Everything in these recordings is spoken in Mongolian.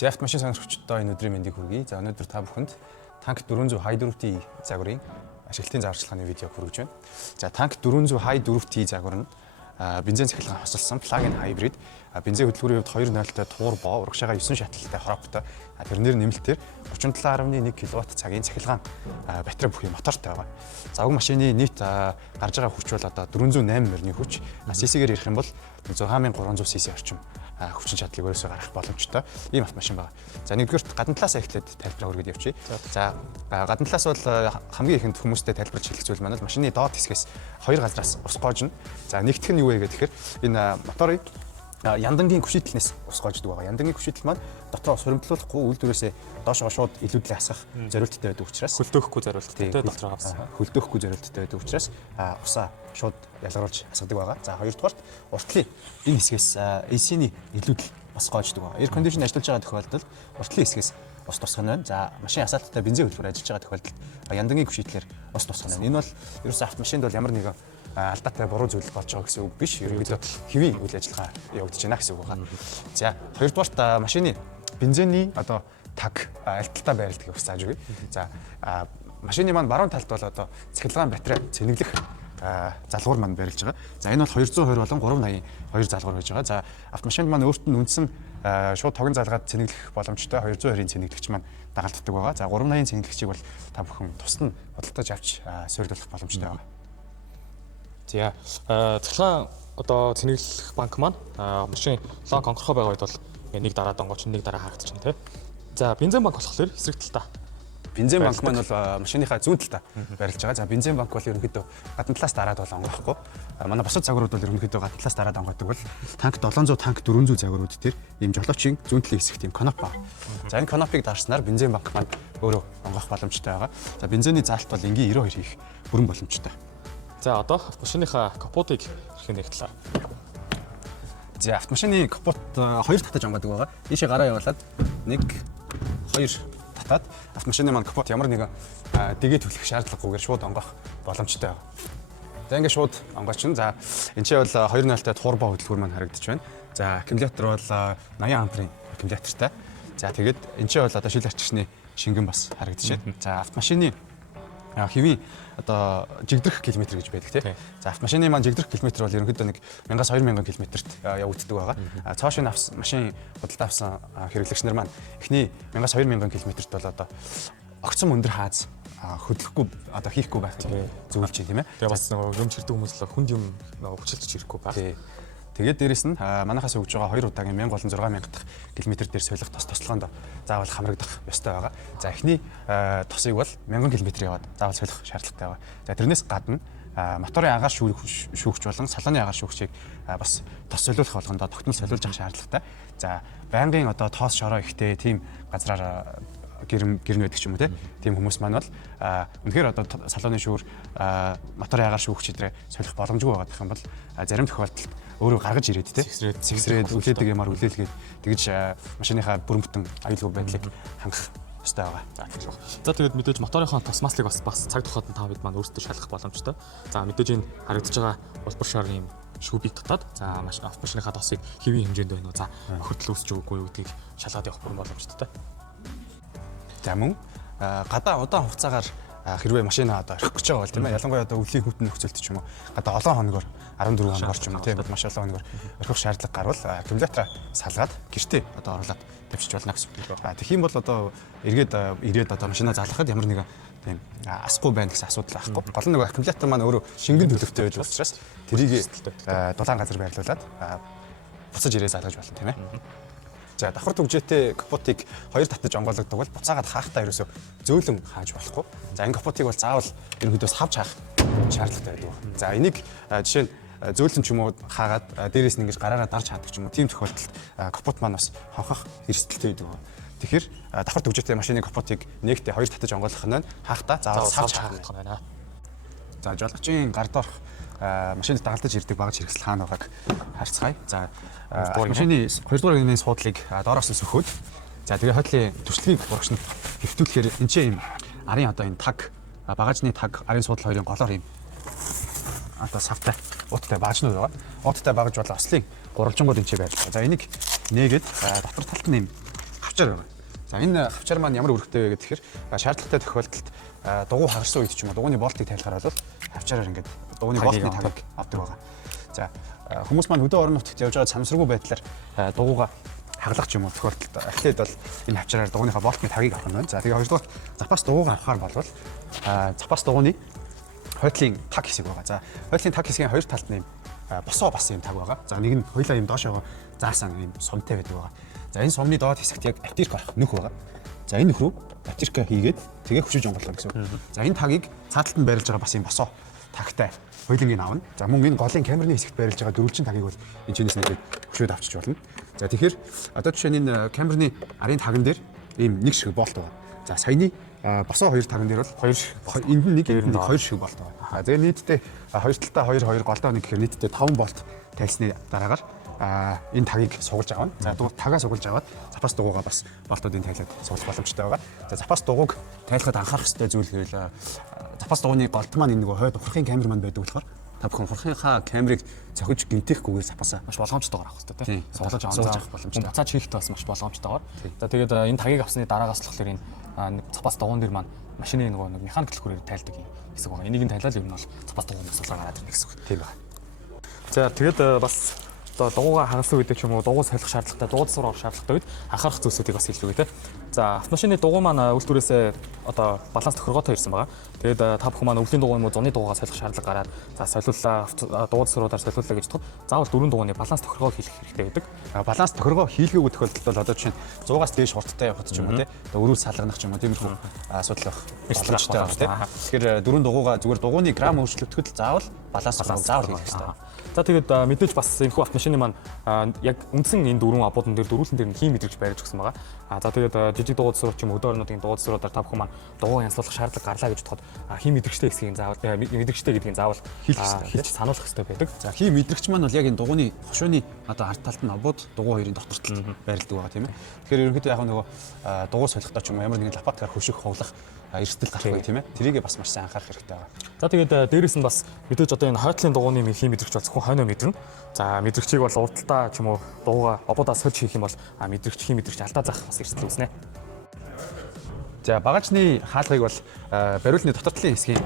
За автомашин сонирхчдоо энэ өдрийн мэндийг хүргэе. За өнөөдөр та бүхэнд танк 400 High 4T загварын ашиглалтын зааварчилгааны видеог хүргэж байна. За танк 400 High 4T загвар нь бензин цахилгаан хосолсон плагин хайбрид. Бензин хөдөлгүүрийн хувьд 2.0-тай турбо, урагшаага 9 шаталтай хороптой. Тэрнэр нэмэлтээр 37.1 кВт цагийн цахилгаан батарей бүхий мотортой байгаа. За уг машины нийт гарч байгаа хүч бол одоо 408 морины хүч. CC-гээр ярих юм бол 6300 cc орчим хүчин чадлыг өөрөөсөө гаргах боломжтой ийм автомашин байна. За нэгдүгээр гадна талаас эхлээд тайлбараа хүргээд явчих. За гадна талаас бол хамгийн ихэнд хүмүүстэй тайлбарч хэлэх зүйл маань машины доод хэсгээс хоёр газраас ус гоожно. За нэгдүгээр нь юу вэ гэхээр энэ моторыг яндангийн хүчийтэлнээс ус гоождөг байгаа. Яндангийн хүчийтэл маань дотроо ус хуримтлуулахгүй үйлдвэрээсээ доошоо шууд илүүдлээ хасах зорилттой байдаг учраас хөлдөөхгүй зорилттой дотроо хасах. Хөлдөөхгүй зорилттой байдаг учраас усаа шууд ялгаруулж хасгадаг байгаа. За хоёрдугаарт уртлын энэ хэсгээс AC-ний илүүдэл бас гоождөг байгаа. Air condition ажиллаж байгаа тохиолдолд уртлын хэсгээс ус тусгах нь байна. За машин асаалттай бензин хөдөлгөөр ажиллаж байгаа тохиолдолд яндангийн хүчийтэлээр ус тусгах нь. Энэ бол ерөөсөө автомашинд бол ямар нэгэн алдаатай буруу зүйл болж байгаа гэсэн үг биш. Ерөнхийдөө хэвийн үйл ажиллагаа явагдаж байна гэсэн үг байна. За хоёрдугаарт машины бензиний одоо таг альталтаа байрладаг гэж зааж өгье. За машины маань баруун талд бол одоо цахилгаан батарей цэнэглэх залгуур маань барилж байгаа. За энэ бол 220 болон 382 залгуур гэж байгаа. За автомашинд маань өөрт нь үндсэн шууд тогон залгаад цэнэглэх боломжтой 220-ийн цэнэглэгч маань дагалддаг байгаа. За 380-ийн цэнэглэгчийг бол та бүхэн тусад нь худалдаж авч суурилуулах боломжтой байгаа. За цахилгаан одоо цэнэглэх банк маань машин лон конкурхоо байгаа үед бол нэг дараа донгооч нэг дараа харагдаж байна тий. За бензин банк болохоор эсрэг талдаа. Бензин банк маань бол машиныхаа зүүн талдаа байрлаж байгаа. За бензин банк бол ерөнхийдөө гадна талаас дараад бол онгоохгүй. Манай бусад загварууд бол ерөнхийдөө гадна талаас дараад онгоодог бол танк 700, танк 400 загварууд дээр ийм жолоочийн зүүн талын хэсэгт ийм коноп байна. За энэ конопыг дарснаар бензин банк маань өөрөө онгоох боломжтой байгаа. За бензиний заалт бол энгийн 92 хийх бүрэн боломжтой. За одоо автомашиныхаа капотыг хэрхэн нэгтлээ. За автомашины капот хоёр татаж онгодог байгаа. Ийшээ гараа явуулаад 1 2 татаад автомашины маань капот ямар нэгэн дэгээ төлөх шаардлагагүйгээр шууд онгоох боломжтой байна. За ингээд шууд онгоочин. За энэ ч бол 2.0-тай турбо хөдөлгүүр маань харагдаж байна. За аккумулятор бол 80 амперын аккумулятортай. За тэгээд энэ ч бол одоо шил ачигчны шингэн бас харагдаж байна. За автомашины хэвийн одоо жигдрэх километр гэж байдаг тийм. За автомашины маань жигдрэх километр бол ерөнхийдөө нэг 1000-2000 км-т явагддаг байгаа. Цоо шин машин худалдаа авсан хэрэглэгч нар маань эхний 1000-2000 км-т бол одоо огцом өндөр хааз хөдлөхгүй одоо хийхгүй байх зөвлөж байна тийм ээ. Тэгээ бас юм чирдэг хүмүүс л хүнд юм хүчилж ирэхгүй байх. Тэгээд дээрэс нь манайхаас өгж байгаа 2 удаагийн 1000 болон 6000 дахь километр дээр солих тослогоонд заавал хамрагдах ёстой байгаа. За эхний тосыг бол 1000 км яваад заавал солих шаардлагатай байгаа. За тэрнээс гадна моторын агаар шүүгч болон салооны агаар шүүгчийг бас тос солиулах болгондоо тогтмол солиулж авах шаардлагатай. За байнгын одоо тоос шороо ихтэй тийм газраар гэрн байдаг ч юм уу тийм хүмүүс маань бол үнэхээр одоо салооны шүүр моторын агаар шүүгч дээр солих боломжгүй байгаа гэх юм бол зарим тохиолдолд өөрөө гаргаж ирээд сэгсрээд үлээдэг юмар үлээлгээд тэгж машиныхаа бүрэн бүтэн аюулгүй байдлыг хангах ёстой байгаа. За тэгээд мэдээж моторынхаа тосмаслыг бас цаг тухайд та бид маань өөрсдөө шалгах боломжтой. За мэдээж энэ харагдаж байгаа улбар шарын шүүбийг татаад за машиныхаа тосыг хэвийн хэмжээнд байна уу за хөртөл үүсч өгөөгүй юу гэдгийг шалгаад явах бүрэн боломжтой. За мөн гадаа удаан хугацаагаар хэрвээ машина одоо орхих гэж байгаа бол тийм ээ ялангуяа одоо өвлийн хүйтний нөхцөлт ч юм уу гадаа олон хоногор 14 хоногор ч юм уу тийм маш олон хоногор орхих шаардлага гарвал аккумулятора салгаад гэртээ одоо оруулаад тавьчих болно гэсэн үг. Тэгэх юм бол одоо ирээд одоо машина залгахад ямар нэгэн тийм асахгүй байна гэсэн асуудал байхгүй. Гол нь нөгөө аккумулятор маань өөрөө шингэн төлөвтэй байдаг учраас тэрийг дулаан газар байрлуулад буцаж ирээ залгаж болно тийм ээ. За давхар түгжээтэй капотыг хоёр татаж онгойлгодог бол буцаагаад хаахтаа ерөөсөө зөөлөн хааж болохгүй. За энэ капотыг бол заавал ерөнхийдөө хавж хаах шаардлагатай байдаг. За энийг жишээ нь зөөлөн ч юм уу хаагаад дээрээс нь ингэж гараараа дарж хаадаг ч юм уу тийм тохиолдолд капот маань бас хонхох эрсдэлтэй байдаг. Тэгэхээр давхар түгжээтэй машины капотыг нэгтээ хоёр татаж онгойлгох нь хаахтаа заавал хавж хаах байна. За жолгочийн гар доорх машинд дагалдаж ирдэг багаж хэрэгсэл хаана байгааг харцгаая. За машины 2 дугаар гинийн суудлыг доороос нь сөхөөд за тэгээ хойдлын төслийг урагшнд хэвтүүлэхээр энэ чинь юм арын одоо энэ таг багажны таг арын суудал хоёрын голоор юм одоо савтай ууттай багажнууд байгаа. Ууттай багаж бол ослын гурвалжингууд энэ ч байж байгаа. За энийг нээгээд дотор талд нь юм авч хавчаар байна. За энэ хавчаар маань ямар үүрэгтэй вэ гэхээр шаардлагатай тохиолдолд дугуй хагарсан үед ч юм уу дугуйны болтыг тайлахаар бол хавчаараар ингээд дугуйны болтны тагийг авдаг байгаа. За хүмүүс маань хөдөө орон нутагт явж байгаа самсргүй байдлаар дугуйгаа хаглах ч юм уу тохиолдолд эхлээд бол энэ хавчаараар дугуйныхаа болтны тагийг авах нь байна. За тэгээ хоёрдугаар запас дугуйгаа авахаар болвол запас дугуйны хойтлын таг хэсэг байгаа. За хойтлын таг хэсгийн хоёр талд нь босоо бас юм таг байгаа. За нэг нь хоёлаа юм доошоо заасан юм сумтай байдаг байгаа. За энэ сумны доод хэсэгт яг аптирк байх нөх байгаа. За энэ нөх рүү аптирка хийгээд тэгээ хүчиж онгорлоо гэсэн үг. За энэ тагийг цааталд нь барилж байгаа бас юм босоо тагтай хоёлынгийн авна. За мөн энэ голын камерны хэсэгт барилж байгаа дөрвөлжин тагийг бол энэ чинээс нэгээд хөшөөд авчиж болно. За тэгэхээр одоо жишээ нь энэ камерны арын таган дээр ийм нэг шиг болт байгаа. За саяны босоо хоёр таган дээр бол хоёр энд нь нэг энд нь хоёр шиг болт байгаа. За тэгээ нийтдээ хоёр талдаа 2 голдоо нэг гэхээр нийтдээ 5 болт тайлсны дараагаар энэ тагийг сугалж авна. За тагаа сугалж аваад запас дугуйгаа бас болтуудын тайлаад сугалах боломжтой байгаа. За запас дугуйг тайлахад анхаарах ёстой зүйл гэвэл запас дугуйны голт маань энэ нөгөө хойд ухрахын камер маань байдаг болохоор та бүхэн ухрахынхаа камерыг зохиж гинтэхгүйгээр запасаа маш болгоомжтойгоор авах хэрэгтэй тийм. Сугалж авах боломжтой. Буцааж хийхдээ бас маш болгоомжтойгоор. За тэгээд энэ тагийг авсны дараагаас болохоор энэ запас дугуйн дээр маань машины нөгөө механик төлхөөрөөр тайлдаг юм хэсэг байгаа. Энийг нь тайлал юм бол запас дугуйнаас сулгаа гараад ирнэ гэсэн үг. Тийм байна. За тэгээд бас дугуйгаа хагасан үед ч юм уу дугуй солих шаардлагатай дууд сур орох шаардлагатай үед анхаарах зүйлсүүдийг бас хэлж өгье те. За автомашины дугуй маань үйлдвэрээсээ одоо баланс тохиргоотой ирсэн байгаа. Тэгээд та бүхэн маань өвлийн дугуй юм уу зуны дугуйгаа солих шаардлага гараад за солиуллаа дууд суруудаар солиуллаа гэж бодоход заавал дөрвөн дугуйны баланс тохиргоо хийх хэрэгтэй байдаг. Баланс тохиргоо хийлгээгүй тохиолдолд бол одоо жишээ нь 100-аас дээш хурдтай явахд ч юм уу те. Өрөөл салгах ч юм уу тиймэрхүү асуудал байх боломжтой байна те. Тэгэхээр дөрвөн дугуйгаа зүгээр дугуйны грамм өөрчлөгдөхөд заавал баланс тохиргоо заавал хийх хэрэгтэй. За тэгээд мэдээж бас энэхүү автомашины маань яг үндсэн энэ дөрвөн абуудан дээр дөрвөлтэн дээр нь хим мэдрэгч барьж өгсөн байгаа. За тэгээд жижиг дууд сурууч юм хөдөө орнуудын дууд суруудаар та бүхэн маань дугуй янзлуулах шаардлага гарлаа гэж бодоход хим мэдрэгчтэй хэсгийг заавал мэдрэгчтэй гэдгийг заавал хийлж сануулах хэрэгтэй байдаг. За хим мэдрэгч маань бол яг энэ дугуйны хошууны одоо ард талд нь абууд дугуй хоёрын дотор талд байрладаг байгаа тийм ээ. Тэгэхээр ерөнхийдөө яг нөгөө дугуй солихдоо ч юм уу ямар нэгэн лопаткаар хөшөх ховлох эрсдэл гарах бай тийм ээ. Тэрийгээ бас маш сайн анхаарах хэрэгтэй байгаа. За тэгээд дээрээс нь бас мэдээж одоо энэ хойтлын дугуйны хим мэдрэгч бол зөвхөн хойноо мэдэрнэ. За мэдрэгчийг бол урдталтаа ч юм уу дугуйгаа обуудаа сольж хийх юм бол мэдрэгч хим мэдрэгч алдаа заах бас эрсдэл үүснэ. За багажны хаалгыг бол бариулны дотор талын хэсгийн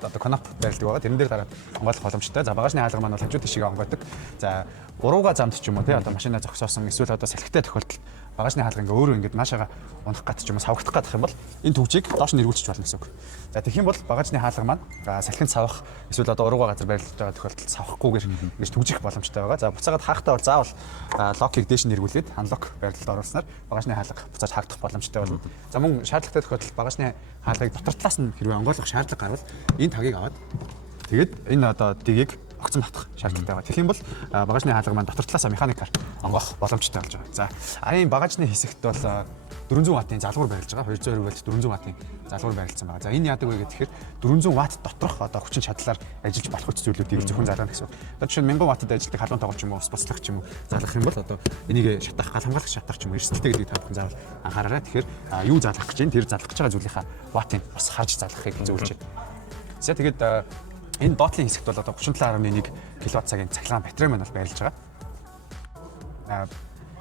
одоо канап байрладаг байгаа. Тэрэн дээр дараа онгойлох боломжтой. За багажны хаалга маань бол хажуу тишээ онгойдог. За бурууга замд ч юм уу тий одоо машинаа зогсоосон эсвэл одоо салхитай тохиолдолд багажны хаалга ингээ өөрөө ингээ наашаага унах гад ч юм уу савгдах гадах юм бол энэ төвчийг доош нь эргүүлчих болно гэсэн үг. За тэгэх юм бол багажны хаалга маань салхинд савах эсвэл одоо урууга газар байрлаж байгаа тохиолдолд савхгүйгээр ингэж төвжих боломжтой байгаа. За буцаагаад хаахтаа бол заавал локийг дээш нь эргүүлээд анлок байрлалд оруулснаар багажны хаалга буцааж хаагдах боломжтой болно. За мөн шаардлагатай тохиолдолд багажны хаалгыг дотор талаас нь хэрвээ онгойлгох шаардлага гарвал энэ тагийг аваад тэгээд энэ одоо дэгийг огцон татах шаардлагатай байгаа. Тэгэх юм бол багажны хаалга маань дотор талаас механикаар онгоох боломжтой болж байгаа. За арын багажны хэсэгт бол 400 ваттын залгуур барилж байгаа. 220 вольт 400 ваттын залгуур барилсан байгаа. За энэ яадаг вэ гэхээр 400 ватт доторх одоо хүчин чадлаар ажиллаж болох зүйлүүдийг зөвхөн залгана гэсэн. Одоо жишээ нь 1000 ваттад ажилладаг халуун тоглож юм уу, буцлах ч юм уу залгах юм бол одоо энийг шатах, гал хамгаалах шатах ч юм уу эрсдэлтэй гэдгийг та бүхэн заавал анхаараарай. Тэгэхээр юу залгах гэж, тэр залгах гэж байгаа зүйлийнхаа ваттыг бас харж залгахыг зөвлөж байна. За тэгээд энэ доотлын хэсэгт бол одоо 37.1 кВт-цагийн цахилгаан батарей маань бол байрлаж байгаа.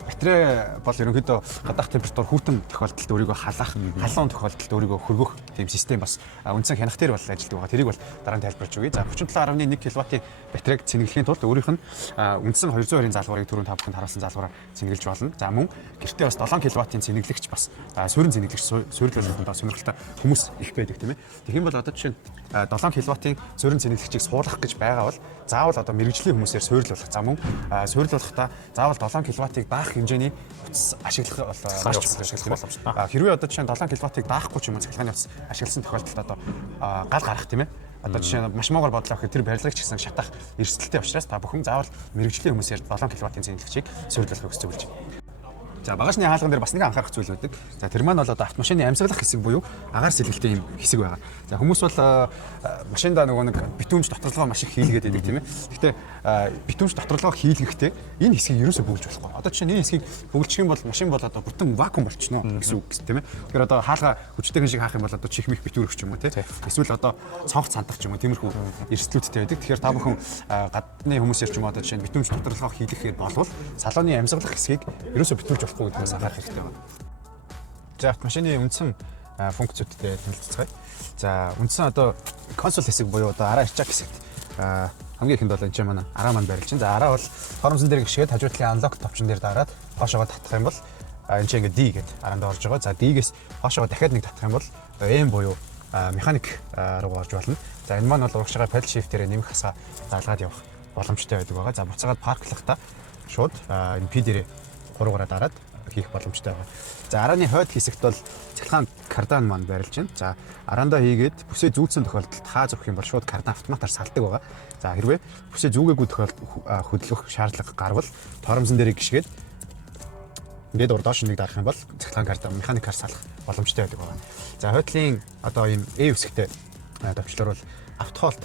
Батарей бол ерөнхийдөө гадаах температур хүйтэн тохиолдолд өөрийгөө халаах, халуун тохиолдолд өөрийгөө хөргөх тийм систем бас үндсэн хянах дээр бол ажилладаг байгаа. Тэрийг бол дараа нь тайлбарж өгье. За 37.1 кВт-ийн батарейг цэнэглэхийн тулд өөрийнх нь үндсэн 220-ын залгуурыг түрүүнд та бүхэнд харуулсан залгуураар цэнэглэж болно. За мөн гэртээ бас 7 кВт-ийн цэнэглэгч бас суурин цэнэглэгч суурилуулалтанд сонирхолтой хүмүүс их байдаг тийм ээ. Тэгэх юм бол одоо жишээ нь 7 кВт-ийн суурин цэнэглэгчийг суулгах гэж байгаа бол заавал одоо мэрэгжлийн хүмүүсээр суурилуулах. За мөн суурилуулахдаа заавал 7 кВт-ийг даах хэмжээний утас ашиглах боломжтой. Хэрвээ одоо жишээ нь 7 кВт-ийг даахгүй ч юм уу цахилгааны утас ашигласан тохиолдолд одоо гал гарах тийм ээ. Одоо жишээ нь маш муугар бодлоо гэхэд тэр барилгыг ч гэсэн шатах эрсдэлтэй учраас та бүхэн заавал мэрэгжлийн хүмүүсээр 7 кВт-ийн цэнэглэгчийг суурилуулахыг хүсэж байна. За багажны хаалган дээр бас нэг анхаарах зүйл байдаг. За тэр маань бол одоо автомашины амьсгалах хэсэг буюу агаар сэлгэлтэй юм хэсэг байгаа. За хүмүүс бол машиндаа нөгөө нэг битүүмж доторлогоо маш их хийлгээд байдаг тийм ээ. Гэхдээ битүүмж доторлогоо хийлгэхдээ энэ хэсгийг ерөөсөө бөглж болохгүй. Одоо жишээ нь энэ хэсгийг бөглчих юм бол машин бол одоо бүтэн вакуум болчихно гэсэн үг тийм ээ. Тэгэхээр одоо хаалга хүчтэйгэн шиг хаах юм бол одоо чихмих битүүрэх ч юм уу тийм. Эсвэл одоо цонх цантах ч юм уу тиймэрхүү эрсдлүүдтэй байдаг. Тэгэхээр та бүхэн гадны хүмүүсээр ч юм уу одоо жишээ нь битүүмж доторлогоо хийлгэхээр болвол салооны амьсгалах хэсгийг ерөөсөө битүүрж гэдгээс анхаарах хэрэгтэй байна. За автомашины үндсэн функцүүдтэй танилцуулцгаая. За үндсэн одоо консоль хэсэг буюу одоо араа ирчаг хэсэгт хамгийн ихэнд бол энэ чинь манай араа маань барилж байна. За араа бол хоромсон дээр гიშгээд хажуу талын unlock товчон дээр дараад хоошоогоо татах юм бол энэ чинь ингээд D гэдэг араанд орж байгаа. За D-гээс хоошоогоо дахиад нэг татах юм бол M буюу механик руу орж болно. За энэ маань бол урагшаага pedal shift-ээр нэмэх хасаа залгаад явах боломжтой байдаг байгаа. За буцаагаад парклахдаа шууд энэ P дээрээ 3-аараа дараад хийх боломжтой байгаа. За арааны хойд хэсэгт бол цахилгаан кардан маань барилж байна. За араандаа хийгээд бүсээ зүүцсэн тохиолдолд хаа зөрөх юм бол шууд кардан автоматар салдаг байгаа. За хэрвээ бүсээ зүүгээгүй тохиолдолд хөдлөх шаардлага гарвал торомсон дээрээ гიშгээд ингээд урдоош нэг дарах юм бол цахилгаан кардан механикаар салах боломжтой байдаг байгаа. За хойдлын одоо ийм E хэсэгтэй товчлоор бол автохолт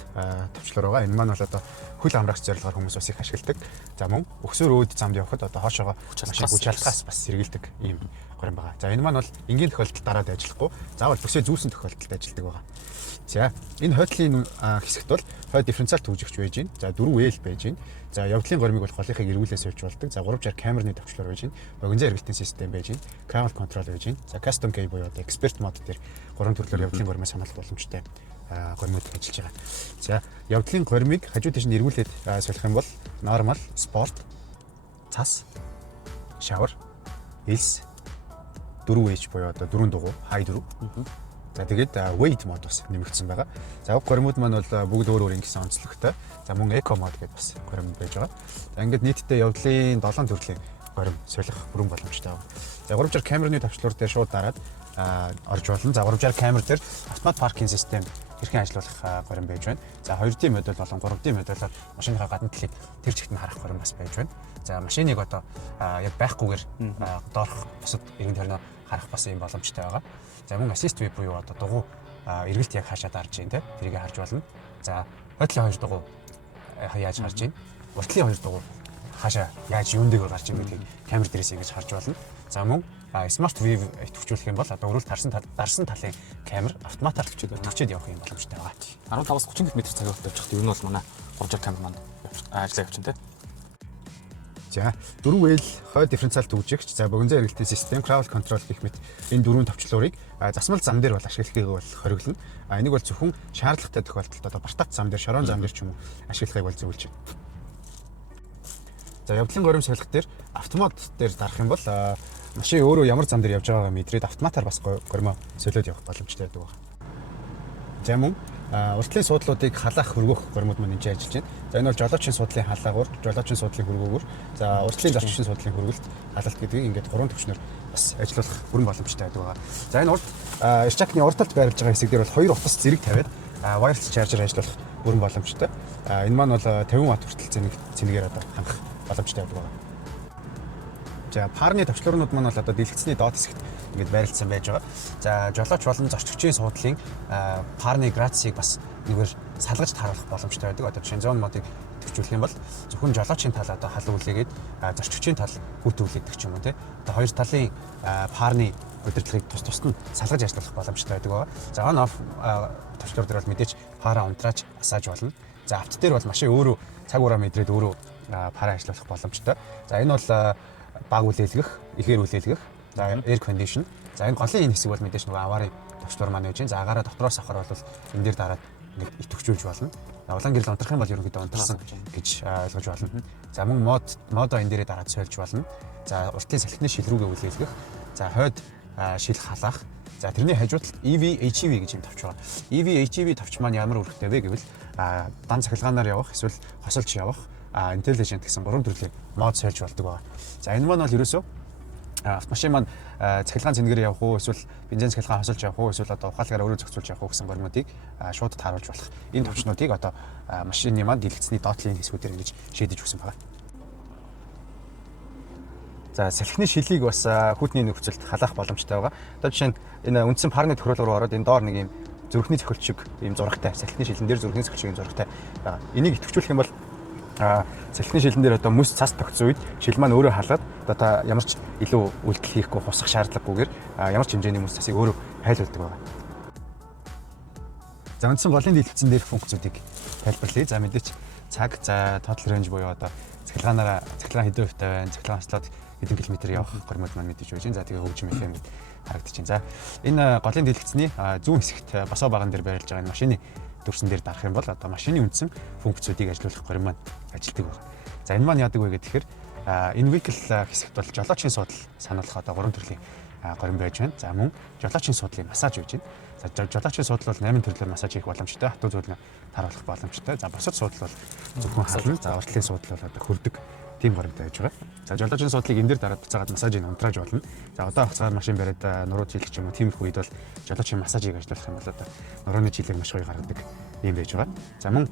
товчлоор байгаа. Энэ маань бол одоо хөл амрагч зорилгоор хүмүүс бас их ашигладаг. За мөн өксөр өөд замд явхад одоо хоошоогоо хүч алхаас бас сэргийлдэг ийм горим байгаа. За энэ маань бол энгийн тохиолдолд дараад ажиллахгүй. Заавал бүсээ зүүсэн тохиолдолд ажилладаг байгаа. За энэ хойдлын хэсэгт бол хойд дифференциал түвжигч байж гин. За 4L байж гин. За явдлын горимыг бол голынхыг эргүүлээ сольж болдог. За 360 камерны товчлоор байж гин. Богино эргэлтийн систем байж гин. Crawl control байж гин. За custom key буюу одоо expert mode дээр 3 төрлөөр явдлын горимыг хамгаалах боломжтой горимуд ажиллаж байгаа. За явдлын горимыг хажуу тийш нь эргүүлээд солих юм бол normal, sport, цас, shower, else 4H буюу одоо 4 дугуй, high 4. За тэгээд weight mode бас нэмэгдсэн байгаа. За горимуд маань бол бүгд өөр өөр ингэсэн онцлогтой. За мөн eco mode гэдэг бас горимуд байж байгаа. За ингээд нийтдээ явдлын 7 төрлийн горим солих бүрэн боломжтой байна. За 360 камерны товчлуур дээр шууд дараад орж болно. За 360 камер дээр автомат паркинг систем хэрхэн ажиллуулах горим байж байна. За 2D модуль болон 3D модулоор машиныхаа гадна талыг тэр чигт нь харах горим бас байж байна. За машиныг одоо яг байхгүйгээр доорх бусад иргэн тойрноо харах бас юм боломжтой байгаа. За мөн assist view буюу одоо дугуй эргэлт яг хаашаа дарж байна те тэрийг харж болно. За хойдлын 2 дугуй яаж харж байна. Уртлын 2 дугуй хаашаа яаж юун дээгүүр гарч байгаа гэдгийг камер дээрээс ингэж харж болно. За мөн Smart View төвчүүлэх юм бол одоо өрөөл дарсан талын камер автоматар төвчөөд явах юм боломжтой байгаа. 15-аас 30 км/цаг явахад явчихад ер нь бол манай 360 камер маань ажиллаа явчихна те. За 4L хойд дифференциал түвжигч, за богино эргэлтийн систем, Crawl control гэх мэт энэ дөрвөн товчлуурыг засмал зам дээр бол ашиглахыг бол хориглоно. Энийг бол зөвхөн шаардлагатай тохиолдолд одоо бартат зам дээр, шорон зам дээр ч юм уу ашиглахыг бол зөвлөж байна. За явдлын горим солих дээр автомат дээр дарах юм бол машин өөрөө ямар зам дээр явж байгаагаа мэдрээд автоматар бас горимоо солиод явах боломжтой байдаг байна. За мөн уртлын суудлуудыг халаах хөргөх горимуд маань энэ ажиллаж байна. За энэ бол жолоочийн суудлын халаагуур, жолоочийн суудлын хөргөөгөр, за уртлын зарчмын суудлын хөргөлт, халалт гэдгийг ингээд 3 төвчнөр бас ажиллуулах бүрэн боломжтой байдаг байна. За энэ урд ирчакны урд талд байрлаж байгаа хэсэг дээр бол 2 утас зэрэг тавиад wireless charger ажиллуулах бүрэн боломжтой. Энэ маань бол 50 Вт хүртэл цэнэгээр одоо хангах боломжтой байдаг байна. За парны товчлуурнууд маань бол одоо дэлгэцний доод хэсэгт ингээд байрлагдсан байж байгаа. За жолооч болон зорчигчийн суудлын парны градусыг бас нэгээр салгаж тааруулах боломжтой байдаг. Одоо жишээ нь зон модыг төвчүүлэх юм бол зөвхөн жолоочийн тал одоо хал үлээгээд зорчигчийн тал хүт үлээдэг ч юм уу те. Одоо хоёр талын парны удирдлагыг тус нь салгаж ажиллах боломжтой байдаг байгаа. За on off товчлуур дээр бол мэдээч пара унтраач асааж болно. За авто дээр бол машин өөрөө цаг ураа мэдрээд өөрөө пара ажиллах боломжтой. За энэ бол баг үлээлгэх, ихээр үлээлгэх, за air condition. За энэ голын энэ хэсэг бол мэдээж нөгөө аварын товчлуур маань байж байна. За агаараа дотроос авахар бол энэ дээр дараад ингээд идэвхжүүлж болно. Улаан гэрэл унтрах юм бол ерөнхийдөө унтарсан гэж ойлгож болно. За мөн модо энэ дээрээ дараад сольж болно. За уртлын салхины шил рүүгээ үлээлгэх. За хойд шил халаах. За тэрний хажууд EV HEV гэж юм товч байгаа. EV HEV товч маань ямар үүрэгтэй вэ гэвэл дан цахилгаанаар явах эсвэл хосолж явах intelligent гэсэн 3 төрлийн мод сольж болдог байгаа. За энэ маань бол ерөөсөө автомашин маань цахилгаан цэнгээр явах уу эсвэл бензин цахилгаан хосолж явах уу эсвэл одоо ухаалгаар өөрөө зохицуулж явах уу гэсэн горимуудыг шууд тааруулж болох. Энэ товчнуудыг одоо машины маань дэлгэцний доотлын хэсгүүдээр ингэж шийдэж өгсөн байна. За салхины шилийг бас хүүтний нөхцөлд халаах боломжтой байгаа. Одоо жишээ нь энэ үндсэн парны тохиолдол руу ороод энэ доор нэг юм зүрхний цохилт шиг юм зурагтай салхины шилэн дээр зүрхний цохилт шиг юм зурагтай байгаа. Энийг идэвхжүүлэх юм бол салхины шилэн дээр одоо мөс цас тогтсон үед шил маань өөрөө халаад одоо ямар ч илүү үйлдэл хийхгүй хусах шаардлагагүйгээр ямар ч хэмжээний мөс цасыг өөрөө хайлуулдаг байна. За үндсэн голын дэлгэцэн дээрх функцүүдийг тайлбарлая. За мэдээч цаг, за total range буюу одоо цахилгаан хэдэн хувьтай байна, цахилгаан хослоод хэдэн километр явах горимод маань мэдээж байж байна. За тэгээ хөгжим FM гэд харагдаж байна. За энэ голын дэлгэцний зүүн хэсэгт босоо баган дээр байрлаж байгаа энэ машины дүрсэн дээр дарах юм бол одоо машины үндсэн функцүүдийг ажиллуулах горим маань ажилтдаг байна. За энэ маань яадаг вэ гэхээр энэ vehicle хэсэгт бол жолоочийн суудал сануулах одоо 3 төрлийн горим байж байна. За мөн жолоочийн суудлын массаж байж байна. За жолоочийн суудал бол 8 төрлөөр массаж хийх боломжтой. Хатуу зүйн харуулах боломжтой. За бусад суудал бол зөвхөн хална. За уртлын суудал бол одоо хүрдэг тийм горимтай байж байгаа. За жолоочийн суудлыг энэ дээр дараад буцаагаад массажийг унтрааж болно. За одоо хугацаагаар машин бариад нуруу жилэх юм уу тиймэрхүү үед бол жолоочийн массажийг ажиллуулах юм бол одоо нурууны жилийг маш гоё гаргадаг юм байж байгаа. За мөн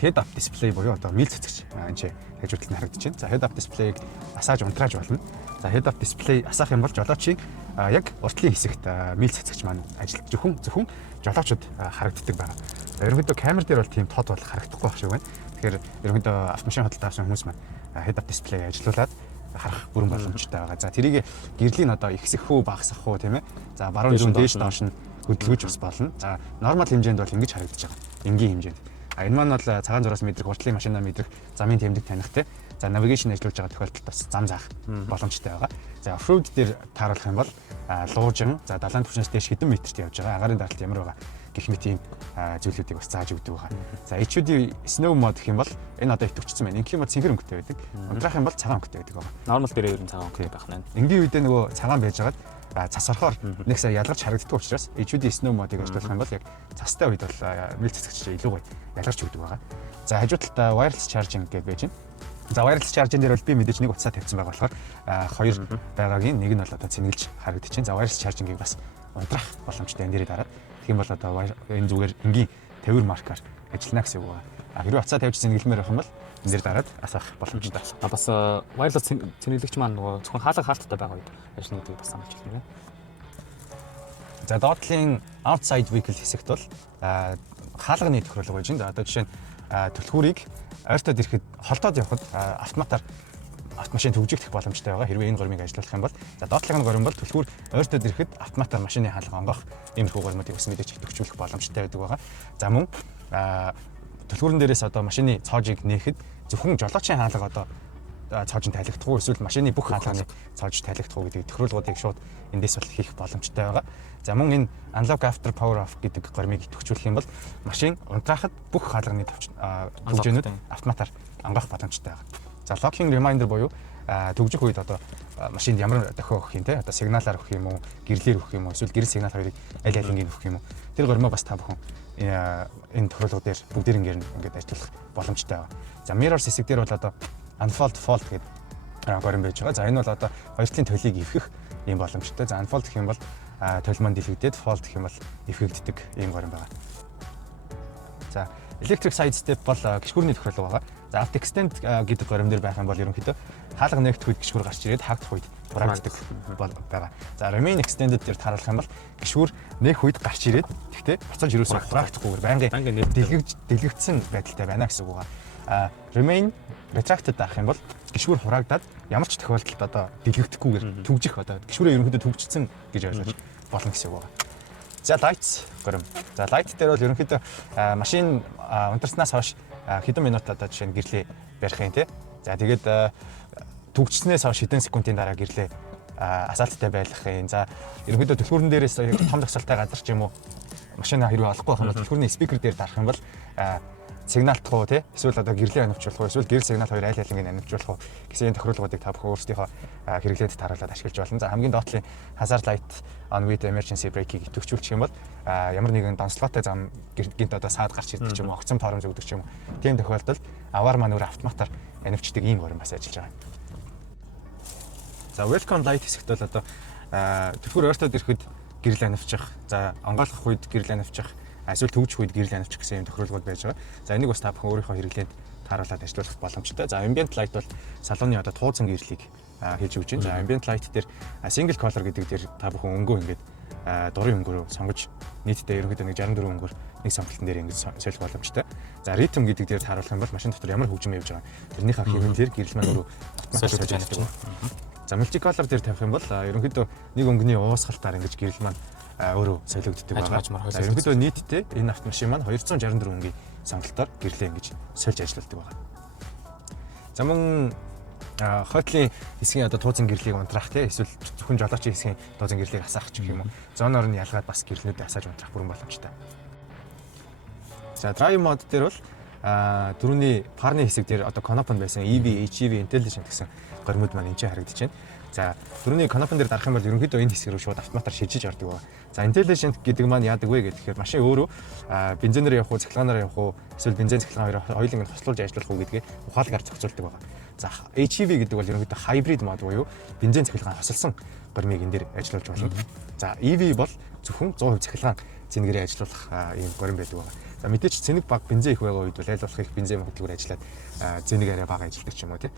head up display буюу одоо мэл цэцэгч энэ ч хажуу талд нь харагдаж байна. За head up display-г массаж унтрааж болно. За head up display асаах юм бол жолоочийн яг уртлын хэсэгт мэл цэцэгч маань ажиллаж зөвхөн жолоочид харагддаг байна. За ерөнхийдөө камер дээр бол тийм тод бол харагдахгүй байх шиг байна. Тэгэхээр ерөнхийдөө автомашин худалдаа авсан хүмүүс маань head up display ажиллуулад харах бүрэн боломжтой байгаа. За тэрийг гэрлийн одоо ихсэх хүү багасгах хүү тийм ээ. За баруун зүүн дээш доош нь хөдөлгөж бас болно. За нормал хэмжээнд бол ингэж харагдаж байгаа. Энгийн хэмжээнд. Энэ маань бол цагаан зураас мэдрэх, уртлын машинаа мэдрэх, замын тэмдэг таних те. За навигашн ажиллуулж байгаа тохиолдолд бас зам заах боломжтой байгаа. За оффроуд дээр тааруулах юм бол луужин, за далайн түвшнээс дээш хэдэн метрт явж байгаа. Агаарын даралт ямар байгаа гэх мэт ийм зүйлүүдийг бас зааж өгдөг байгаа. За HUD snow mode гэх юм бол энэ одоо идэвхжсэн байна. Ингийн мод цэнхэр өнгөтэй байдаг. Унтраах юм бол цагаан өнгөтэй байдаг байгаа. Нормал дээр ер нь цагаан өнгөтэй байх нь. Энгийн үедээ нөгөө цагаан байж байгаад цас орохоор нэг сая ялгарч харагддаг учраас HUD snow mode-ыг ажиллуулах юм бол яг цастай үед бол мэл цэцэгч илүү гоё ялгарч өгдөг байгаа. За хажуу талд wireless charging гэж байж байна. За wireless charging дээр бол би мэдээж нэг утсаа тавьсан байгаа болохоор хоёр байгаагийн нэг нь бол одоо цэнгэлж харагдаж байна. За wireless charging-ийг бас унтраах боломжтой энэ дээрээ дараад тэгэх юм бол одоо энэ зүгээр энгийн тавир маркаар ажиллана гэсэн үг байна. Хэрвээ утсаа тавьж цэнгэлмээр байх юм бол энэ дээр дараад асаах боломжтой. Бас wireless цэнэглэгч маань нөгөө зөвхөн хаалга хаалттай байгаа үед ажиллана гэдгийг бас санаж байна. За доотлын outside vehicle хэсэгт бол хаалганы тохиолдол байж байна. Одоо жишээ нь түлхүүрийг ойртоод ирэхэд холдоод явхад автоматар автомашин төгжигдэх боломжтой байгаа. Хэрвээ энэ горимыг ажиллуулах юм бол за доотлын горим бол түлхүүр ойртоод ирэхэд автоматар машины хаалга онгох иймэрхүү горимуудыг бас мэдээж төгжүүлэх боломжтой байдаг байгаа. За мөн түлхүүрэн дээрээс одоо машины цоожийг нээхэд зөвхөн жолоочийн хаалга одоо цоож тайлагдах уу эсвэл машины бүх хаалганы цоож тайлагдах уу гэдэг тохируулгуудыг шууд эндээс бол хийх боломжтой байгаа. За мөн энэ unlock after power off гэдэг горимыг төгжүүлэх юм бол машин унтраахад бүх хаалганы хэмжээнүүд автоматар онгох боломжтой байгаа. За locking reminder буюу төгжих үед одоо машинд ямар дохио өгөх юм те одоо сигналаар өгөх юм уу гэрлээр өгөх юм уу эсвэл гэрэл сигнал хоёрыг аль алингийн өгөх юм уу тэр горимоо бас та бүхэн энэ тохиолдол дээр бүгдээрнгээр ингээд ажиллах боломжтой байгаа. За mirror хэсэг дээр бол одоо unfold fault гэдэг горим байж байгаа. За энэ бол одоо хоёр талын толийг эвхэх ийм боломжтой. За unfold гэх юм бол толь маань дэлгэгдээд fold гэх юм бол эвхэгддэг ийм горим байгаа. За electric side step бол гişгүүрний тохиолдол байгаа. За auto extend гэдэг горимн дээр байх юм бол ерөнхийдөө хаалга нээгдэх үед гişгүүр гарч ирээд хаагдах үед хураагддаг байгаа. За remain extended дээр тааруулах юм бол гişгүүр нээх үед гарч ирээд тэгтээ буцааж юусоо хураагдахгүйгээр байнгын дэлгэгдсэн байдалтай байна гэсэн үг байгаа. Remain retracted авах юм бол гişгүүр хураагдаад ямар ч тохиолдолд одоо дэлгэгдэхгүйгээр төгжих одоо гişгүүрээ ерөнхийдөө төгжсөн гэж ойлгож болно гэсэн үг байгаа. За lights горим. За light дээр бол ерөнхийдөө машин унтарснаас хойш хэдэн минут одоо жишээ нь гэрлээ барих юм тий. За тэгээд төгжснээс хойш хэдэн секундын дараа гэрлээ асаалттай байлгах юм. За ерөнхийдөө түлхүүрэн дээрээс том зогсолтой газар ч юм уу машина хэрвээ олохгүй байх юм бол түлхүүрний спикер дээр дарах юм бол сигналтах уу тий эсвэл одоо гэрлээ анивчлах уу эсвэл гэрэл сигнал хоёр аль алингийн анивчлах уу гэсэн энэ тохируулгуудыг та бүхэн өөрсдийнхөө хэрэглээд тааруулаад ашиглаж болно. За хамгийн доотлын hazard light on with emergency brake-ийг төвчүүлчих юм бол ямар нэгэн донцлоготой зам гинт одоо саад гарч ирдэг ч юм уу огцом торомж өгдөг ч юм уу тийм тохиолдолд аваар маань өөр автоматар анивчдаг ийм горим бас ажиллаж байгаа. За welcome light хэсэгт бол одоо түлхүүр ойртоод ирэхэд гэрэл анивчих, за онгойлгох үед гэрэл анивчих эсвэл төгжих үед гэрэл анивчих гэсэн юм тохируулгууд байж байгаа. За энийг бас та бүхэн өөрийнхөө хэрэглээд тааруулаад ажиллуулах боломжтой. За ambient light бол салууны одоо тууцан гэрлийг хийж өгч байна. За ambient light дээр single color гэдэг дээр та бүхэн өнгөө ингээд дурын өнгөөрөө сонгож нийтдээ ерөнхийдөө 64 өнгөөр нэг сонголтын дээр ингэж солих боломжтой. За rhythm гэдэг дээр тааруулах юм бол машин дотор ямар хөгжим явж байгаа тэрнийхээ хэвнэлээр гэрэл маань өөрөө солих гэж байна. За multicolor дээр тавих юм бол ерөнхийдөө нэг өнгөний уусгалтаар ингэж гэрэл маань өөрөө солигддог байгаа. За ерөнхийдөө нийтдээ энэ автомашин маань 264 өнгийн сонголтоор гэрлээ ингэж сольж ажилладаг байгаа. За мөн хойтлын хэсгийн одоо тууцын гэрлийг унтраах тий эсвэл зөвхөн жолоочийн хэсгийн тууцын гэрлийг асаах ч гэх юм уу. Зоноор нь ялгаад бас гэрлнүүдээ асааж унтрах бүрэн боломжтой. За drive mode дээр бол дөрөвний парны хэсэг дээр одоо Canopon байсан EV, HEV, Intelligent гэсэн горимуд маань энэ харагдаж байна. За дөрөвний Canopon дээр дарах юм бол ерөнхийдөө энэ хэсэг рүү шууд автоматар шилжиж ордог байна. За Intelligent гэдэг маань яадаг вэ гэхээр машин өөрөө бензинээр явах уу, цахилгаанаар явах уу, эсвэл бензин цахилгаан хоёулыг нь хослуулж ажиллах уу гэдгээ ухаалгаар зохицуулдаг байна. За HEV гэдэг бол ерөнхийдөө hybrid мод буюу бензин цахилгаан хосолсон горимыг энэ дээр ажиллуулж болно. За EV бол зөвхөн 100% цахилгаан цэнэгээрээ ажиллуулах ийм горим байдаг байна. За мэдээч цэнэг баг бензин их байгаа үед бол аль болох их бензин хөдөлгөөр ажиллаад цэнэг арай бага ажилладаг ч юм уу тий.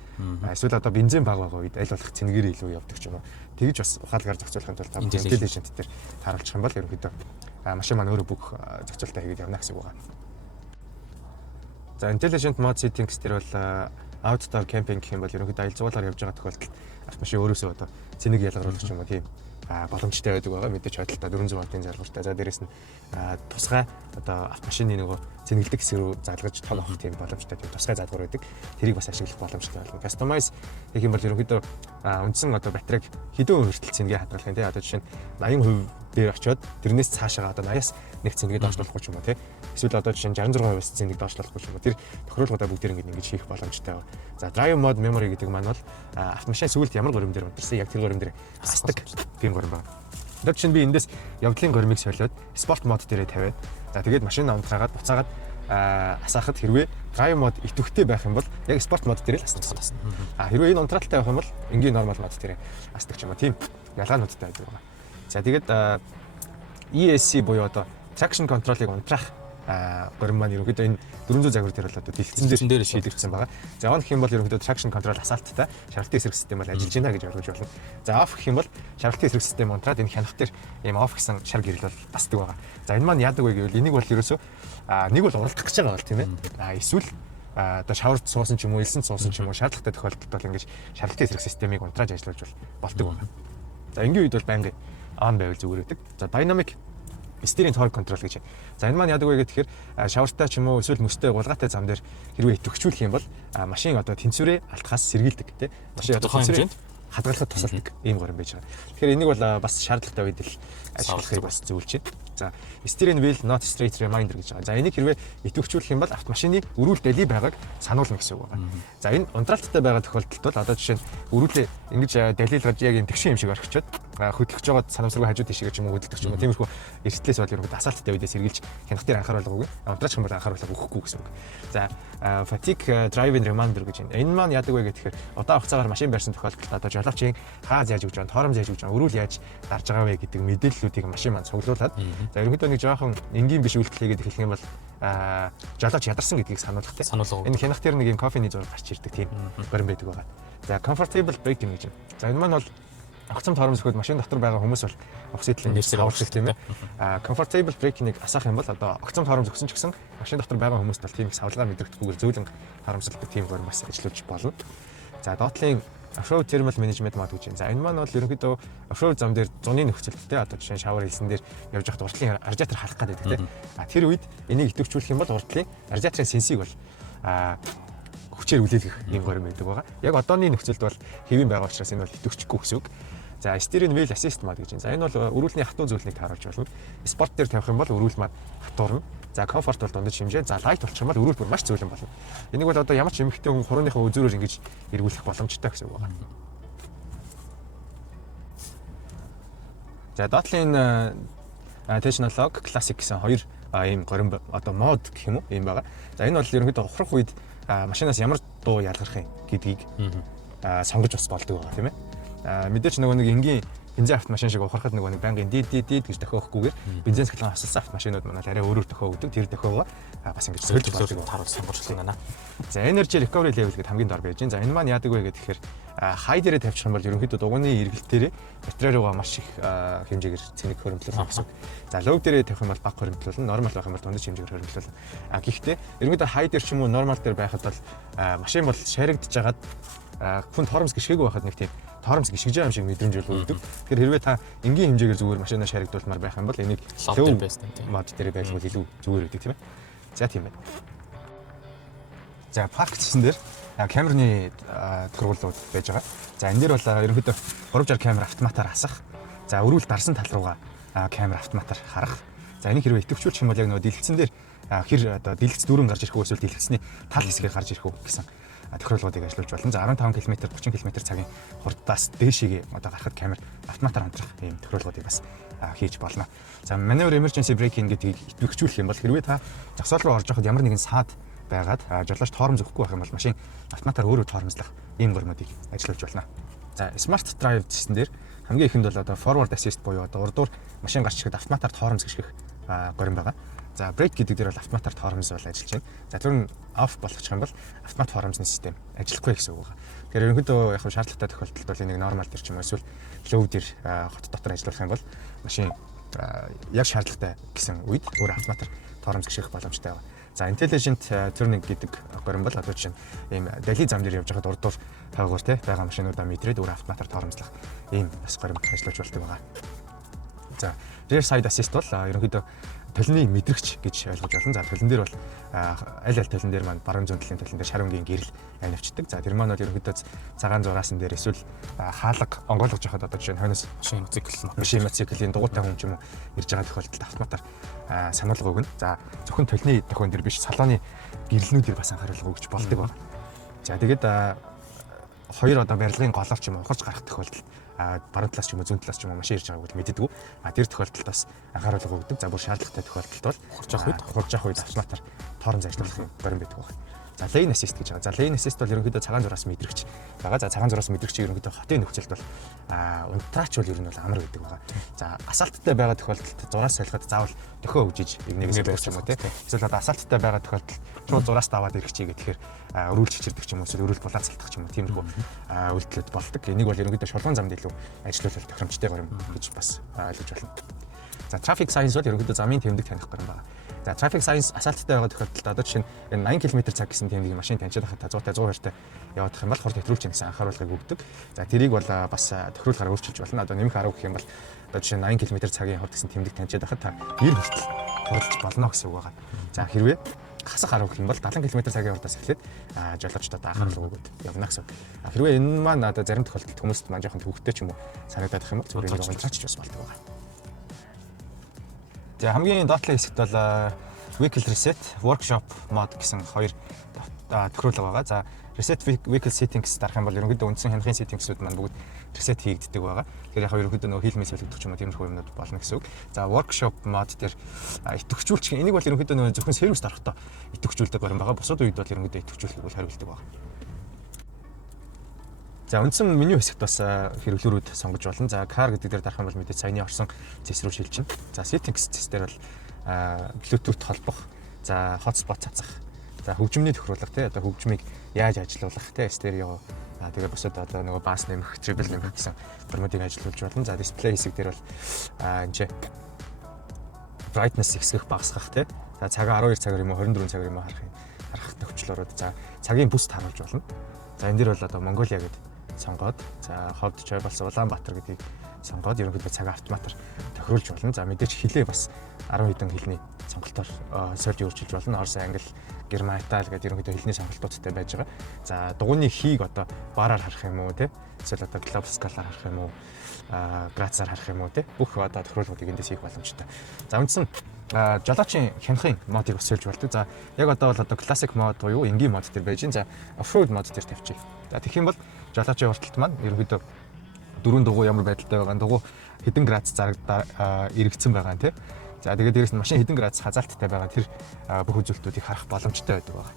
Эсвэл одоо бензин бага байгаа үед аль болох цэнэгээр илүү явдаг ч юм уу. Тэгж бас ухаалгаар зохицуулахын тулд Intelligent дээр тааруулчих юм бол ерөнхийдөө машин маань өөрөө бүх зохицуултаа хийгээд явна гэсэн үг байна. За Intelligent mode settings дээр бол outdoor camping гэх юм бол ерөнхийдөө аялал жуулаар явж байгаа тохиолдолд автомашин өөрөөсөө одоо цэнийг ялгаруулах ч юм уу тийм боломжтой байдаг байгаа. Мэдээж хойдолтой 400 ваттын залгууртай. За дээрэс нь тусгай одоо автомашины нөгөө цэнгэлдэг хэсэг рүү залгаж тол авах тийм боломжтой тийм тусгай залгуур байдаг. Тэрийг бас ашиглах боломжтой байна. Customize гэх юм бол ерөнхийдөө үндсэн одоо батарейг хэдэн хүртэл цэнгээ хадгалах юм тий. Одоо жишээ нь 80% дээр очиод тэрнээс цаашаа одоо 80-аас нэг цэнгээ доошлуулахгүй ч юм уу тий. Эсвэл одоо жишээ нь 66%-аас цэнийг доошлуулахгүй ч юм уу. Тэр тохируулгуудаа бүгдээр ингэж хийх боломжтой байна. За drive mode memory гэдэг маань бол автомашин сүүлд ямар горимд дээр унтарсан яг тэр горимд дээр асдаг тийм горим байна. Одоо чинь би эндээс явдлын горимыг солиод sport mode дээрээ тавиад за тэгээд машин унтраагаад буцаагаад асаахад хэрвээ drive mode идэвхтэй байх юм бол яг sport mode дээр л асна. Хэрвээ энэ унтраалтай байх юм бол энгийн normal mode дээр асдаг ч юм уу тийм ялгаануудтай байдаг байна. За тэгээд ESC буюу одоо traction control-ыг унтраах горим маань ерөнхийдөө энэ 400 загвар дээр бол одоо дэлгэцэн дээр шийдэгдсэн байгаа. За on гэх юм бол ерөнхийдөө traction control асаалттай шаргалтын эсрэг систем бол ажиллаж байна гэж ойлгож байна. За off гэх юм бол шаргалтын эсрэг систем унтраад энэ хянах дээр ийм off гэсэн шар гэрэл бол басдаг байгаа. За энэ маань яадаг вэ гэвэл энийг бол ерөөсөө нэг бол уралдах гэж байгаа бол тийм ээ. Эсвэл одоо шавард суусан ч юм уу, элсэнд суусан ч юм уу шаардлагатай тохиолдолд бол ингэж шаргалтын эсрэг системийг унтрааж ажиллаж болдог байна. За энгийн үед бол байнгын on байвал зүгээр байдаг. За dynamic steering torque control гэж. За энэ маань яадаг вэ гэхээр шавартай ч юм уу эсвэл мөстэй гулгаатай зам дээр хэрвээ идэвхжүүлэх юм бол машин одоо тэнцвэрээ алтхаас сэргийлдэг тий. Машин одоо тэнцвэрээ хадгалахад тусалдаг ийм горим байж байгаа. Тэгэхээр энийг бол бас шаардлагатай үед л ашиглахыг бас зөвлөж байна. За steering wheel not straight reminder гэж байгаа. За энийг хэрвээ идэвхжүүлэх юм бол автомашины өрүүл дали байгааг сануулна гэсэн үг байна. За энэ унтраалттай байгаа тохиолдолд бол одоо жишээ нь өрүүлээ ингэж далил гарч яг юм тэгшин юм шиг орхичоод хөдлөж байгаа санамсаргүй хажууд тишээ ч юм уу хөдөлдөг ч юм уу тиймэрхүү эрсдлээс бол ерөнхийдөө асаалттай үедээ сэргийлж хянах дээр анхааруулгаагүй унтраах юм бол анхааруулга өгөхгүй гэсэн үг. За fatigue driving reminder гэж байна. Энэ маань яадаг вэ гэхээр удаан хугацаагаар машин барьсан тохиолдолд одоо жолоочийн хааз яаж өгч байгаа, торомж яаж өгч байгаа, өрүүл яаж дарж байгаа вэ гэдэг мэдээллүүдийг машин маань цуглуулад за ерөнхийдөө нэг жоохон энгийн биш үйлдэл хийгээд эхлэх юм бол жолооч ядарсан гэдгийг сануулгах тийм. Энэ хянах дээр нэг юм кофений зураг гарч ирдэг тийм горим байдаг байгаа. За comfortable braking гэж байна. За энэ маань бол огцом торомж өгөхөд машин дотор байгаа хүмүүс бол оксидлын нэрсээр авах тийм ээ. Comfortable braking-ыг асаах юм бол одоо огцом торомж өгсөн ч гэсэн машин дотор байгаа хүмүүст бол тийм их савлгаа мэдрэгдэхгүйгээр зөөлөн харамсалтай тийм горим бас ажиллаж болно. За доотлын off-road thermal management мод гэж байна. За энэ маань бол ерөнхийдөө off-road зам дээр зуны нөхцөлд те одоо жишээ нь шавар хэлсэн дээр явж байхад уртлын радиатор харах гэдэг те. Тэр үед энийг идэвхжүүлэх юм бол уртлын радиаторын сенсийг бол хүчээр үлээлгэх юм горим байдаг байгаа. Яг одооны нөхцөлд бол хэвэн байгаа учраас энэ бол идэвхжихгүй гэсэн үг. За steering wheel assist мод гэж байна. За энэ бол өрүүлний хатуу зүйлийг тааруулж болно. Спорт дээр тавих юм бол өрүүл маань хатуурна. За комфорт бол дундаж хэмжээ. За лайт болчих юм бол өрүүл бүр маш зөөлөн болно. Энийг бол одоо ямар ч эмэгтэй хүн хурууныхаа үзүүрээр ингэж эргүүлэх боломжтой гэсэн үг байна. За доотлын Technolog Classic гэсэн хоёр ийм горим одоо мод гэх юм уу ийм байгаа. За энэ бол ерөнхийдөө ухрах үед машинаас ямар дуу ялгарх юм гэдгийг сонгож бас болдог байгаа тийм ээ. Мэдээч нөгөө нэг энгийн бензин автомашин шиг ухрахад нөгөө нэг байнгын дид гэж дохиохгүйгээр бензин цэглэн авсалсан автомашинууд манай арай өөрөөр дохиогддог. Тэр дохиогоо бас ингэж зөвлөлөөр тааруулж сонгочлоо байна. За energy recovery level гэдэг хамгийн дор байж байна. За энэ маань яадаг вэ гэхээр high дээрээ тавьчих юм бол ерөнхийдөө дугуйны эргэлтээрээ батарей руугаа маш их хэмжээгээр цэник хөрөмтлүүлнэ гэсэн. За low дээрээ тавих юм бол бага хөрөмтлүүлнэ, normal байх юм бол дундаж хэмжээгээр хөрөмтлүүлнэ. Гэхдээ ерөнхийдөө high дээр ч юм уу normal дээр байхад бол машин бол шаригдж хагаад хүн торомс гიშгээгүй байхад нэг тийм торомс гიშгэж байгаа юм шиг мэдрэмж өгдөг. Тэгэхээр хэрвээ та энгийн хэмжээгээр зүгээр машинаа шаригдуулмаар байх юм бол энийг low мод дээр байлгүй илүү зүгээр өгдөг тийм ээ. За тийм байна. За парк гэсэн дээр камерны тохиргуулууд байж байгаа. За энэ дээр бол ерөнхийдөө 360 камер автоматар хасах. За өрүүл дарсан тал руугаа камер автоматар харах. За энийг хэрвээ идэвхжүүлчих юм бол яг нөгөө дэлгэцэн дээр хэр одоо дэлгэц дүүрэн гарч ирэх үү эсвэл дэлгэцний тал хэсгээр гарч ирэх үү гэсэн тохиргуулуудыг ажиллуулж болно. За 15 км 30 км цагийн хурдаас дээшээ одоо гарахад камер автоматар хамтрах ийм тохиргуулуудыг бас хийж болно. За maneuver emergency braking гэдгийг идэвхжүүлэх юм бол хэрвээ та зогсоол руу орж явахад ямар нэгэн саад байгаад жолооч тоормж өгөхгүй байх юм бол машин автоматар өөрөө тоормжлох ийм гормуудыг ажиллуулж болно. За smart drive гэсэн дээр хамгийн ихэнд бол одоо forward assist буюу одоо урдуур машин гарч ирэхэд автоматар тоормж гიშгэх горим байгаа. За brake гэдэг дээр бол автоматар тоормж бол ажиллаж байна. За тэр нь off болгочих юм бол автомат тоормжны систем ажиллахгүй гэсэн үг байна. Тэгэхээр ерөнхийдөө яг шаардлагатай тохиолдолд бол энийг нормал дээр ч юм уу эсвэл low дээр хот дотор ажиллуулах юм бол машин яг шаардлагатай гэсэн үед өөр автоматар тоормж гიშгэх боломжтой байна. За intelligent tuning гэдэг горим бол одоо чинь ийм дали зам дээр явж байхад урдуур тавгуур те байгаа машинуудаа мэдрээд өөр автоматар тоормжлох ийм бас горим ажиллаж болдог байгаа. За rear side assist бол ерөнхийдөө толны мэдрэгч гэж ойлгож байна. За толон дээр бол аль толон дээр маань баруун зүүн талын толон дээр шарвангийн гэрэл авчдаг. За тэр маань бол ерөнхийдөө цагаан зураасан дээр эсвэл хаалга онгойлгож байхад одоо жишээ нь хойноос машин мотоциклийн дугуйтай хүн ч юм уу ирж байгаа тохиолдолд автоматар сануулга өгнө. За зөвхөн толны тохион дээр биш салааны гэрэлнүүдээр бас анхааруулга өгч болдог байна. За тэгээд хоёр одоо барилгын голоор ч юм уу ухарч гарах тохиолдолд баруун талаас ч юм уу зүүн талаас ч юм уу машин ирж байгааг мэддэг. Тэр тохиолдолд бас анхааруулга өгдөг. За бүр шаардлагатай тохиолдолд бол хурж явах үед автоматар тоорн ажиллах юм барин байдаг байна. За lane assist гэж байгаа. За lane assist бол ерөнхийдөө цагаан зураас мэдрэгч байгаа. За цагаан зураас мэдрэгч ерөнхийдөө хотын нөхцөлд бол унтраач бол ер нь бол амар гэдэг байгаа. За асфальттай байгаа тохиолдолд зураас солиход заавал дөхөө өгжиж нэгнээс өгч юм уу те. Эсвэл одоо асфальттай байгаа тохиолдолд шууд зураас даваад ирэх чий гэхээр өрүүл чичирдэг ч юм уу эсвэл өрүүл булаацалдах ч юм уу тиймэрхүү үйлдэлүүд болдог. Энийг бол ерөнхийдөө шулуун замд илүү ажиллуулах тохиромжтой горим гэж бас ойлгож байна. За traffic science бол ерөнхийдөө замын тэмдэг таних горим байна. За traffic science асфальттай байгаа тохиолдолд одоо жишээ нь 80 км/цаг гэсэн тэмдгийн машин таньчаад байхад 100-тай 120-тай явах юм бол хурд хэтрүүлж гэнэ гэсэн анхааруулгыг өгдөг. За тэрийг бол бас тохируулахаар өөрчилж болно. Одоо нэмэх арга гэх юм бол одоо жишээ нь 80 км/цагийн хурд гэсэн тэмдэг таньчаад байхад та 90 хүртэл хурдж болно гэсэн үг байгаа. За хэрвээ хасах арга гэх юм бол 70 км/цагийн хурдаас эхлээд жолоочдод анхааруулга өгöd явна гэсэн. Хэрвээ энэ маань одоо зарим тохиолдолд хүмүүст маань жоохон төвөгтэй ч юм уу санагдаад байх юм бол зүгээр нэг унтраач бас болдог байгаа. За хамгийн доотлын хэсэгт бол vehicle reset, workshop mode гэсэн хоёр тохируулга байгаа. За reset vehicle settings дарах юм бол ерөнхийдөө үндсэн хянахын settings-үүд маань бүгд reset хийгддэг байгаа. Тэгэхээр яг ерөнхийдөө нөгөө хийлмэс солигдох юм уу тиймэрхүү юмнууд болно гэсэн үг. За workshop mode дээр идэвхжүүлчих. Энийг бол ерөнхийдөө нөгөө зөвхөн сервис дарахдаа идэвхжүүлдэг барин байгаа. Бусад үед бол ерөнхийдөө идэвхжүүлэхийг бол хариулдаг байна. За үндсэн меню хэсэгт бас хэрэглүүрүүд сонгож болно. За car гэдэг дээр дарах юм бол мэдээж саяны орсон зэс рүү шилжинэ. За settings зэс дээр бол Bluetooth холбох, за hotspot цацах, за хөгжмөний тохируулга тий одоо хөгжмийг яаж ажилуулах тий стерео тэгээ бусад одоо нөгөө бас нэмэх, triple нэмэх гэсэн форматыг ажилуулж болно. За display хэсэг дээр бол энэ brightness ихсгэх багасгах тий. За цагаа 12 цагаар юм уу 24 цагаар юм уу харах төвчлөрүүд за цагийн бүс харуулж болно. За энэ дээр бол одоо Mongolia гэдэг сонгоод за ховд чой болсон Улаанбаатар гэдгийг сонгоод ерөнхийдөө цаг автоматар тохируулж болно. За мэдээч хилээ бас 10 хэдэн хэлний сонголтоор сольж өөрчилж болно. Орос, англи, герман, итали гэдэг ерөнхийдөө хэлний сонголтуудтай байж байгаа. За дугуйны хийг одоо бараар харах юм уу те? Эсвэл одоо глобал скалаар харах юм уу? Грацаар харах юм уу те? Бүх одоо тохируулгуудыг эндээс хийх боломжтой. За үндсэн жолоочийн хянахын модыг бас сольж болдог. За яг одоо бол одоо classic мод буюу энгийн мод төр байж гин. За off-road мод төр тавьчих. За тэгэх юм бол жолоочийн урталт маань ерөнхийдөө дөрөв дугуй ямар байдалтай байгаа, дугуй хэдэн градус зарагдаа эргэцсэн байгаа нь тий. За тэгээд дээрэс нь машин хэдэн градус хазаалттай байгаа тэр бүх үзүүлэлтүүдийг харах боломжтой байдаг байгаа.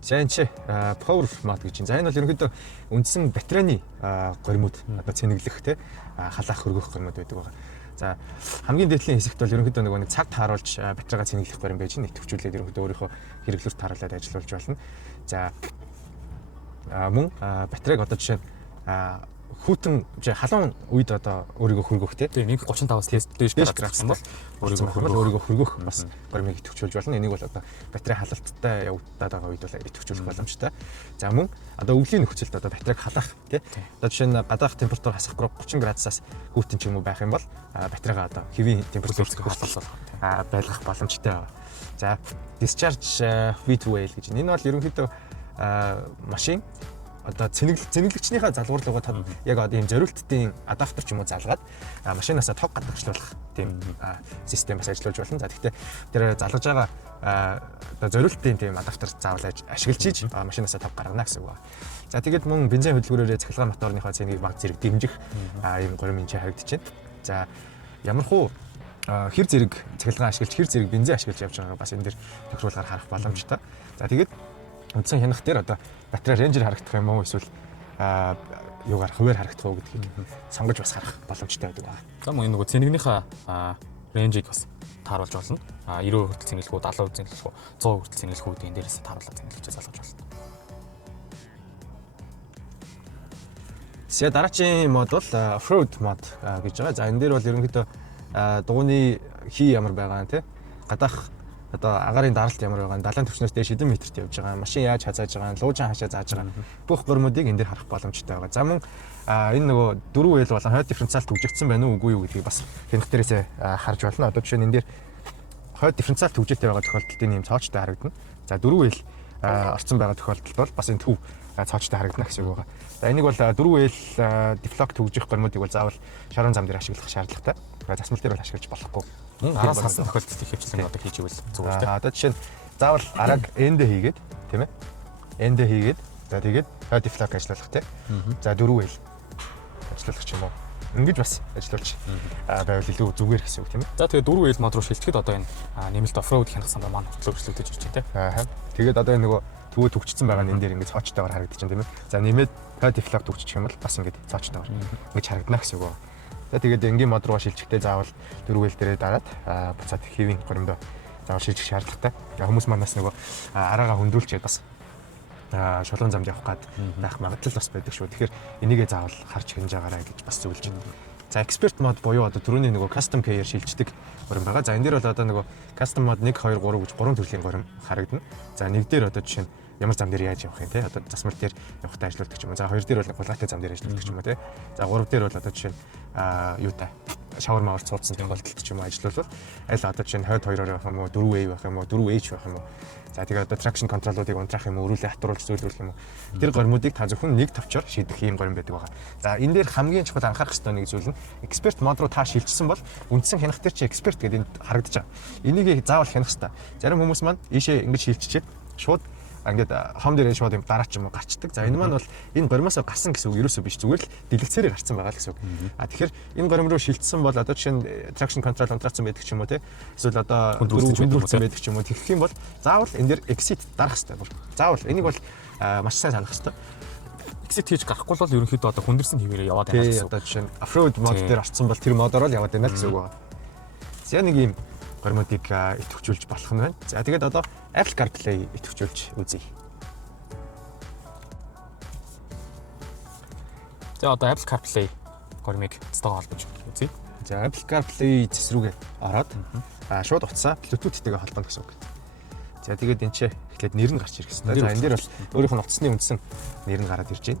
За энэ power mode гэж. За энэ бол ерөнхийдөө үндсэн батарейны горимуд одоо цэнэглэх тий халаах хөргөх горимуд байдаг байгаа. За хамгийн дээдлийн хэсэгт бол ерөнхийдөө нэг цаг тааруулж батарейгаа цэнэглэх горим байж нэвтгчүүлээд ерөнхийдөө өөрийнхөө хэрэглүүрт тааруулаад ажиллуулж болно. За мөн батарейг одоо жишээ хүүтэн халуун үед одоо өөрийгөө хөргөх тийм 135-аас дээш гаргасан бол өөрийгөө хөргөх бас горимыг идэвхжүүлж болно. Энийг бол одоо батарей халалттай явагдаад байгаа үед бол идэвхжүүлэх боломжтой. За мөн одоо өвлийн нөхцөлд одоо батарейг халаах тийм одоо жишээ нь гадаах температур хасах 30 градусаас хүүтэн ч юм уу байх юм бол батарейгаа одоо хэвийн температурт халуулах байлгах боломжтой байна. За discharge with whale гэж. Энэ бол ерөнхийдөө машин одоо цэнэглэгчнийхээ залгуур руугаа тод яг одоо ийм зориултын адаптер ч юм уу залгаад машинаасаа тог гадагшлуулах тийм системээс ажиллаж болно. За тэгэхээр тэр залгаж байгаа одоо зориултын тийм адаптер заавал ашиглаж ийж машинаасаа тог гаргана гэсэн үг байна. За тэгээд мөн бензин хөдөлгөөрөөр цахилгаан моторныхоо цэнийг баг зэрэг дэмжих ийм гурван эмчээ харагдаж байна. За ямар хуу хэр зэрэг цахилгаан ашиглаж хэр зэрэг бензин ашиглаж явж байгааг бас энэ дэр тохируулгаар харах боломжтой. За тэгээд үндсэн хянах дээр одоо батарей рейнжер харагдах юм уу эсвэл юугаар хуваар харагдах уу гэдгийг сонгож бас харах боломжтой байдаг байна. За мөн нөгөө цэнэгнийхээ рейнжийг бас тааруулж болно. 90% хүртэл цэнгэлэх үү, 70% цэнгэлэх үү, 100% хүртэл цэнгэлэх үү гэдэг энэ дээрээс тааруулаад цэнгэлж залгаж болно. За дараагийн мод бол off-road мод гэж байгаа. За энэ дээр бол ерөнхийдөө дууны хий ямар байгаа нь тий гадаах одоо агаарын даралт ямар байгаа нь далайн түвшнээс дээш хэдэн метрт явж байгаа машин яаж хазааж байгаа нь луужин хашаа зааж байгаа бүх гормуудыг энэ дээр харах боломжтой байгаа. За мөн энэ нөгөө дөрвөн вэйл болон хойд дифференциалт хөгжигдсэн байна уу үгүй юу гэдгийг бас хянах дээрээс харж болно. Одоо жишээ нь энэ дээр хойд дифференциалт хөгжөөтэй байгаа тохиолдолд ийм цоочтой харагдана. За дөрвөн вэйл орцсон байгаа тохиолдолд бол бас энэ төв цоочтой харагдана гэсэн үг байгаа. За энийг бол дөрвөн вэйл дефлект хөгжих гормуудыг бол заавал шорон зам дээр ашиглах шаардлагатай. Засмал дээр бол ашиглаж болохгүй. Араас хасан тохиолдолд хэвчлэн одоо хийж ивэл зүгээр тийм. Одоо жишээ нь заавал араг эндэ хийгээд тийм ээ. Эндэ хийгээд за тэгээд хойд дефлект ажиллах тийм. За дөрвөн вэйл ажиллах ч юм уу. Ингэж бас ажиллуулж байвал илүү зүгээр гэсэн үг тийм ээ. За тэгээд дөрвөн вэйл мод руу шилжихэд одоо энэ нэмэлт оффроуд хянах сандаа маань хөтлөгчлөгдөж ирж байна тийм. Тэгээд одоо энэ нөгөө төвөө төгчсөн байгаа нь энэ дээр ингэж цоочтойгоор харагдаж байна тийм ээ. За нэмээд хойд дефлект төгччих юм бол бас ингэж цоочтойгоор ингэж харагдана гэсэн үг байна. За тэгээд энгийн мод руу шилжихдээ заавал дөрвөн вэйл дээрээ дараад буцаад хэвийн горимдоо заавал шилжих шаардлагатай. Хүмүүс манаас нөгөө араагаа хөндүүлчихэд бас шулуун замд явах гад байх магадлал бас байдаг шүү. Тэгэхээр энийгээ заавал харж хянж байгаарай гэж бас зөвлөж байна. За expert mode буюу одоо түрүүний нөгөө custom care шилждэг горим байгаа. За энэ дээр бол одоо нөгөө custom mode 1 2 3 гэж 3 төрлийн горим харагдана. За нэг дээр одоо жишээ нь ямар зам дээр яаж явах юм те одоо засмал дээр явахтай ажилладаг ч юм уу. За хоёр дээр бол гулгаатай зам дээр ажилладаг ч юм уу те. За гурав дээр бол одоо жишээ нь юу та шавар мавар цуудсан тохиолдолд ч юм уу ажиллавал аль одоо жишээ нь хойд хоёроор явах юм уу 4A байх юм уу 4H байх юм уу. За тэгээ одоо traction control-уудыг унтраах юм уу өрүүлээ хатруулж зөвлөх юм уу. Тэр гормуудыг та зөвхөн нэг товчоор шийдэх юм горим байдаг байгаа. За энэ дээр хамгийн чухал анхаарах ёстой нэг зүйл нь expert mode руу та шилжсэн бол үндсэн хянах дээр чи expert гэдэг энд харагдаж байгаа. Энийг заавал хянах ёстой. Зарим хүмүүс маань ийшээ ингэж шилжчихэд шууд ингээд хом дээр шууд юм дараач юм уу гарчдаг. За энэ маань бол энэ горимоосоо гарсан гэсэн үг ерөөсөө биш зүгээр л дэлгэцээрээ гарсан байгаа л гэсэн үг. Тэгэхээр энэ горим руу шилжсэн бол одоо жишээ нь traction control унтраацсан байдаг ч юм уу те. Эсвэл одоо хүндрүүлсэн байдаг ч юм уу тэгэх юм бол заавал энэ дээр exit дарах хэрэгтэй бүр. Заавал энийг бол маш сайн санах хэрэгтэй. Exit хийж гарахгүй бол ерөнхийдөө одоо хүндэрсэн хэвээрээ яваад байна гэсэн үг. Одоо жишээ нь off-road мод дээр орсон бол тэр модоор л яваад байна л гэсэн үг байна. За нэг юм горимуудыг идэвхжүүлж болох нь байна. За тэгээд одоо Apple CarPlay идэвхжүүлж үзье. За одоо Apple CarPlay горимыг цэцтэйгээ холбож үзье. За Apple CarPlay зэс рүүгээ ороод шууд утсаа Bluetooth-тэйгээ холбоно гэсэн үг. За тэгээд энэ ч эхлээд нэр нь гарч ирэх хэрэгтэй. За энэ дээр бол өөрийнх нь утасны үндсэн нэр нь гараад ирж байна.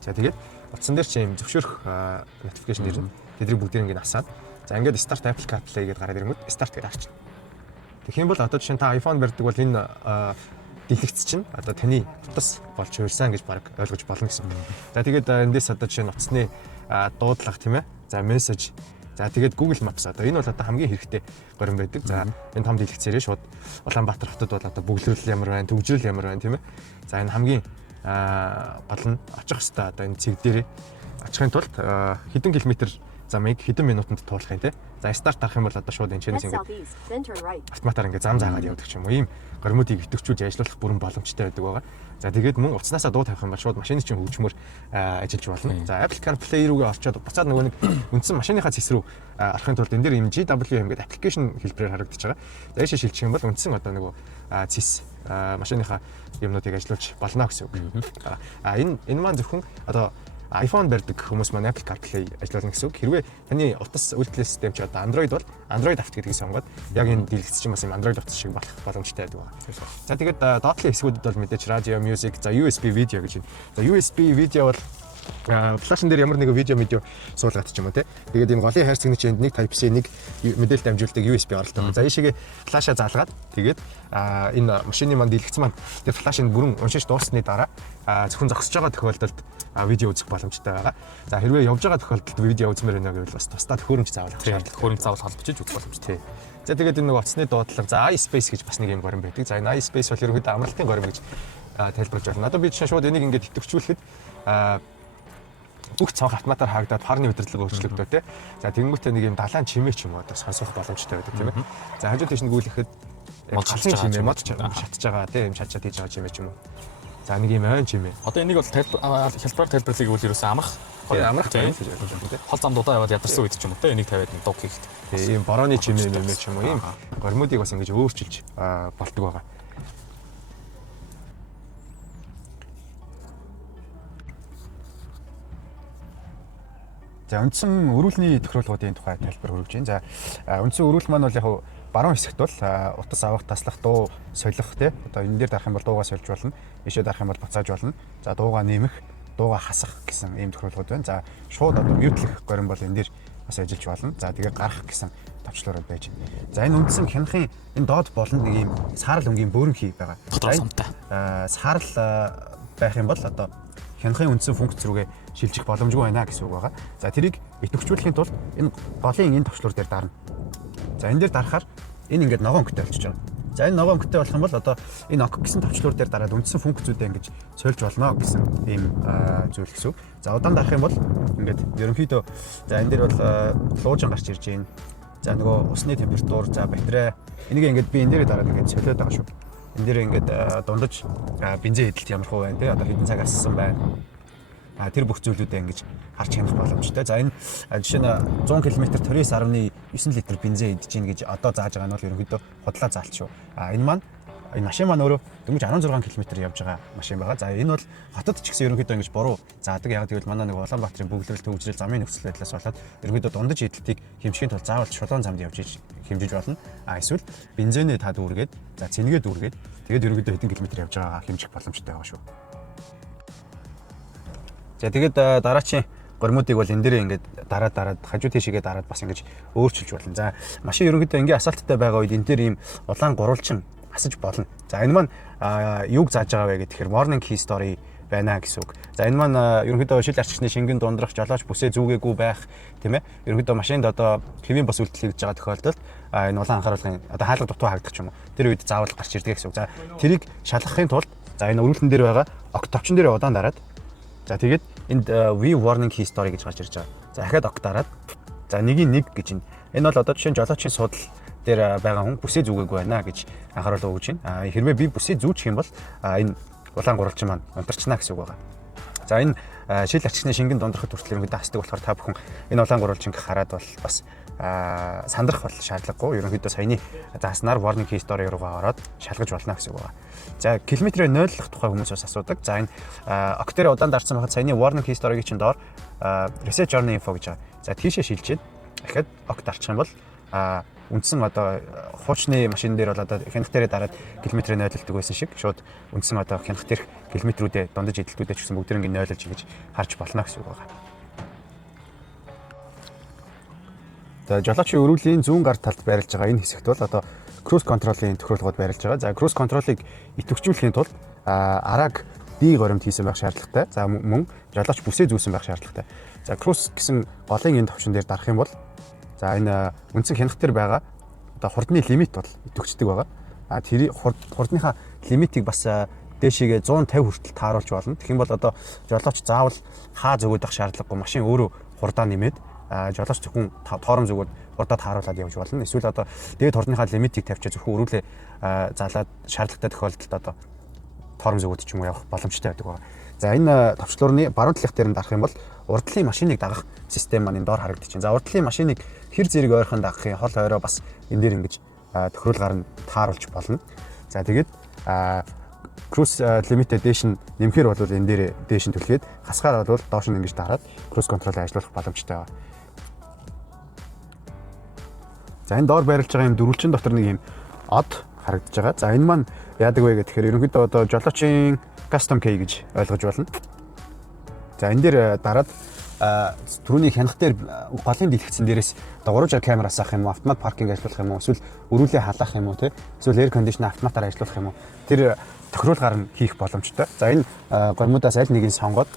За тэгээд утсан дээр чи юм зөвшөөрөх notification нэр нь тэдний бүгдийг ингээд асаад. За ингээд start Apple CarPlay гэдээ гараад ирэнгүүт start гэдээ харчихна. Тэгэх юм бол одоо жишээ нь та iPhone барьдаг бол энэ дэлгэц чинь одоо таны утас болж хуурсан гэж баг ойлгож болно гэсэн. За тэгээд эндээс одоо жишээ нь утасны дуудлага тийм ээ. За мессеж. За тэгээд Google Maps одоо энэ бол одоо хамгийн хэрэгтэй горим байдаг. За энэ том дэлгэцээрээ шууд Улаанбаатар хотод бол одоо бөглөрөл ямар байна, төвжрэл ямар байна тийм ээ. За энэ хамгийн гол нь очих хэвээр одоо энэ цэг дээрээ очихын тулд хэдэн километр замыг хэдэн минутанд туулах юм те. За старт дарах юм бол одоо шууд энэ чэнэс ингээд автоматар ингээд зам заагаад явдаг ч юм уу. Ийм горимуудыг идэвхжүүлж ажиллуулах бүрэн боломжтой байдаг байгаа. За тэгээд мөн утаснасаа дуу тавих юм бол шууд машины чинь хөгжмөр ажиллаж болно. За Apple CarPlay рүүгээ орчоод буцаад нөгөө нэг үндсэн машиныхаа цэс рүү орохын тулд энэ дээр юм GWM гэдэг аппликейшн хэлбэрээр харагдаж байгаа. За ийшээ шилжих юм бол үндсэн одоо нөгөө цэс машиныхаа юмнуудыг ажиллуулж болно гэсэн үг. Энэ маань зөвхөн одоо iPhone барьдаг хүмүүс маань Apple CarPlay ажиллуулна гэсэн үг. Хэрвээ таны утас үйлдвэрлэлийн систем чи одоо Android бол Android авт гэдгийг сонгоод яг энэ дэлгэц чинь бас юм Android утас шиг болох боломжтой байдаг байна. За тэгээд доотлын хэсгүүдэд бол мэдээж радио, music, за USB видео гэж байна. За USB видео бол флашн дээр ямар нэгэн видео суулгаад ч юм уу те. Тэгээд энэ голын хайр цэгний чинь нэг Type-C нэг мэдээлэл дамжуулдаг USB оролт байна. За ийшээгээ флаша заалгаад тэгээд энэ машины манд дэлгэцэн манд тэр флашыг бүрэн уншиж дууссаны дараа зөвхөн зогсож байгаа тохиолдолд видео үзэх боломжтой байгаа. За хэрвээ явж байгаа тохиолдолд видео үзмээр байна гэвэл бас тусдаа төхөөрөмж заавал шаардлага. Төхөөрөмж заавал холбочиж үзэх боломжтой. За тэгээд энэ нэг утасны дуудлага за iSpace гэж бас нэг юм горим байдаг. За энэ iSpace бол ерөнхийдөө амралтын горим гэж тайлбарлаж байна. Одоо би жишээ шууд энийг ингээд идэвхжүүлэхэд бүх цонх автоматар хаагдаад фарны удирдлага өөрчлөгдөв те. За тэгэнгүүтээ нэг юм далайн чимээ ч юм уу одоо сонсох боломжтой байдаг тийм ээ. За хажууд тийш гүйлэхэд модчилж байгаа мод шатж байгаа тийм шатчаад хийж байгаа чимээ ч юм уу. За нэг юм ойн чимээ. Одоо энийг бол хялбар тайлбарлыг үл ерөөсөө амрах тийм. Хол замдуудаа яваад ядарсан үед ч юм уу те энийг тавиад дуг хийхэд. Тийм борооны чимээ нэмэх ч юм уу ийм гормуудыг бас ингэж өөрчилж болдог байгаа. За үндсэн өрүүлний тохиолдлуудын тухай тайлбар хүргэж байна. За үндсэн өрүүл маань бол яг баруун хэсэгт бол утас авах, таслах, дуу солих тий. Одоо энэ дээр дарах юм бол дуугаа сольж болно. Ийшээ дарах юм бол буцааж болно. За дуугаа нэмэх, дуугаа хасах гэсэн ийм тохиолдлууд байна. За шууд одоо мьютлэх горим бол энэ дээр бас ажиллаж болно. За тэгээ гарах гэсэн товчлуурууд байж байна. За энэ үндсэн хянахын энэ доод болонд нэг ийм саарал өнгийн бөөрөнхий байгаа. Саарал байх юм бол одоо хянахын үндсэн функц рүүгээ шилжих боломжгүй байна гэсэн үг байгаа. За тэрийг идэвхжүүлэхийн тулд энэ голын энэ товчлуур дээр дарна. За энэ дээр дарахаар энэ ингээд ногоон өнгөтэй болчихж байгаа. За энэ ногоон өнгөтэй болох юм бол одоо энэ ок гэсэн товчлуур дээр дараад үндсэн функцүүдээ ингэж сольж болно гэсэн ийм зүйл гэсэн үг. За удаан дарах юм бол ингээд ерөнхийдөө за энэ дээр бол луужин гарч ирж байна. За нөгөө усны температур, за батарей энийг ингээд би энэ дээрээ дараад ингээд солиод байгаа шүү. Энэ дээр ингээд дундаж бензин хэдэлт ямар хөө байна те одоо хэдэн цаг ассан байна. Тэр бүх зүйлүүдээ ингэж харж хянах боломжтой. За энэ жишээ нь 100 км 29.9 литр бензин идэж гин гэж одоо зааж байгаа нь бол ерөнхийдөө худлаа заалт шүү. Энэ маань энэ машин маань өөрөө дөнгөж 16 км явж байгаа машин байгаа. За энэ бол хотод ч гэсэн ерөнхийдөө ингэж буруу заадаг. Яг тэгвэл манай нэг Улаанбаатарын бөглөрөл төвжрэл замын нөхцөл байдлаас болоод ерөнхийдөө дундаж эдэлтийг хэмжихийн тулд заавал шулуун замд явж хэмжиж болно. Эсвэл бензинээ та дүүргээд, за цэнгээ дүүргээд тэгээд ерөнхийдөө хэдэн километр явж байгаагаа хэмжих боломжтой байгаа шүү. За тэгээд дараачийн гормуудыг бол энэ дээрээ ингээд дараад хажуу тийшээгээ дараад бас ингэж өөрчилж болно. За машин ерөнхийдөө ингээ асфальттай байгаа үед энэ дээр ийм улаан гурвалжин асаж болно. За энэ маань юуг зааж байгаа вэ гэхээр warning key story байна гэсэн үг. За энэ маань ерөнхийдөө шил арчигчны шингэн дундрах, жолооч бүсээ зүүгээгүй байх тийм ээ. Ерөнхийдөө машинд одоо хэвийн бас үйлдэл хийж байгаа тохиолдолд энэ улаан анхааруулгын одоо хаалга дутуу хаагдах юм уу. Тэр үед заавал гарч ирдэг гэсэн үг. За тэрийг шалгахын тулд за энэ өрүүлэн дээр байгаа ок товчон дээр удаан дараад за тэгээд энд V warning key story гэж гарч ирж байгаа. За дахиад ок дараад за 1-1 гэж энэ бол одоо жишээ нь жолоочийн судал дээр байгаа хүн бүсээ зүгээгүй байна гэж анхааруулга өгж байна. Хэрвээ би бүсээ зүүчих юм бол энэ улаан гурвалжин маань унтарчна гэсэн үг байгаа. За энэ шил арчигчны шингэн дундрахад хүртэл ерөнхийдөө хасдаг болохоор та бүхэн энэ улаан гурвалжинг хараад бол бас сандрах бол шаардлагагүй. Ерөнхийдөө саяны зааснаар warning key story руугаа ороод шалгаж болно гэсэн үг байгаа. За километрээ 0-лох тухай хүмүүс бас асуудаг. За энэ ок дээр удаан дарсан байхад саяны warning key story-гийн чинь доор reset journey info гэж байгаа. За тийшээ шилжээд дахиад ок дарчих юм бол үндсэн одоо хуучны машин дээр бол одоо хянах дээрээ дараад километрээ 0-лдаг байсан шиг шууд үндсэн одоо хянах дээрх километрүүдээ дундаж эдэлтүүдээ ч гэсэн бүгд ингэ 0-лж ингэж харж болно гэсэн үг байна. За жолоочийн өрүүлийн зүүн гар талд байрлаж байгаа энэ хэсэгт бол одоо cruise control-ийн тохиолдлогод байрлаж байгаа. За cruise control-ыг идэвхжүүлэхийн тулд арааг B горимд хийсэн байх шаардлагатай. За мөн жолооч бүсээ зүүсэн байх шаардлагатай. За cruise гэсэн голын энэ товчон дээр дарах юм бол за энэ үндсэн хянах дээр байгаа одоо хурдны лимит бол идэвхждэг байгаа. Тэр хурдныхаа лимитийг бас дээшээгээ 150 хүртэл тааруулж болно. Тэгэх юм бол одоо жолооч заавал хаа зөгөөд авах шаардлагагүй машин өөрөө хурдаа нэмээд жолооч зөвхөн тоором зүгүүд хурдаа тааруулаад явж болно. Эсвэл одоо дээд хурдныхаа лимитийг тавьчаа зөвхөн өрүүлээ заалаад шаардлагатай тохиолдолд одоо тоором зүгүүд ч юм уу явах боломжтой байдаг байна. За энэ товчлуурны баруун талх дээр дарах юм бол урдлын машиныг дагах систем маань доор харагдчихэв. За урдлын машиныг хэр зэрэг ойрхон дагахын хол ойроо бас энэ дээр ингэж тохируулгаар нь тааруулж болно. За тэгээд cruise limit дээш нь нэмэхээр бол энэ дээр дээш нь түлхээд хасгаар бол доош нь ингэж дараад cruise control-ыг ажиллуулах боломжтой байна. За энэ доор байрлаж байгаа юм дөрвөлчин дотор нэг юм од харагдаж байгаа. За энэ маань яадаг вэ гэхээр ерөнхийдөө одоо жолоочийн custom key гэж ойлгож болно. За энэ дээр дараад түрүүний хянах дээр голын дэлгэцэн дээрээс одоо 360 камераас авах юм уу, автомат паркинг ажиллуулах юм уу, эсвэл өрүүлээ халаах юм уу те. Эсвэл air condition автоматаар ажиллуулах юм уу. Тэр тохируулгаар нь хийх боломжтой. За энэ гормуудаас аль нэгийг сонгоод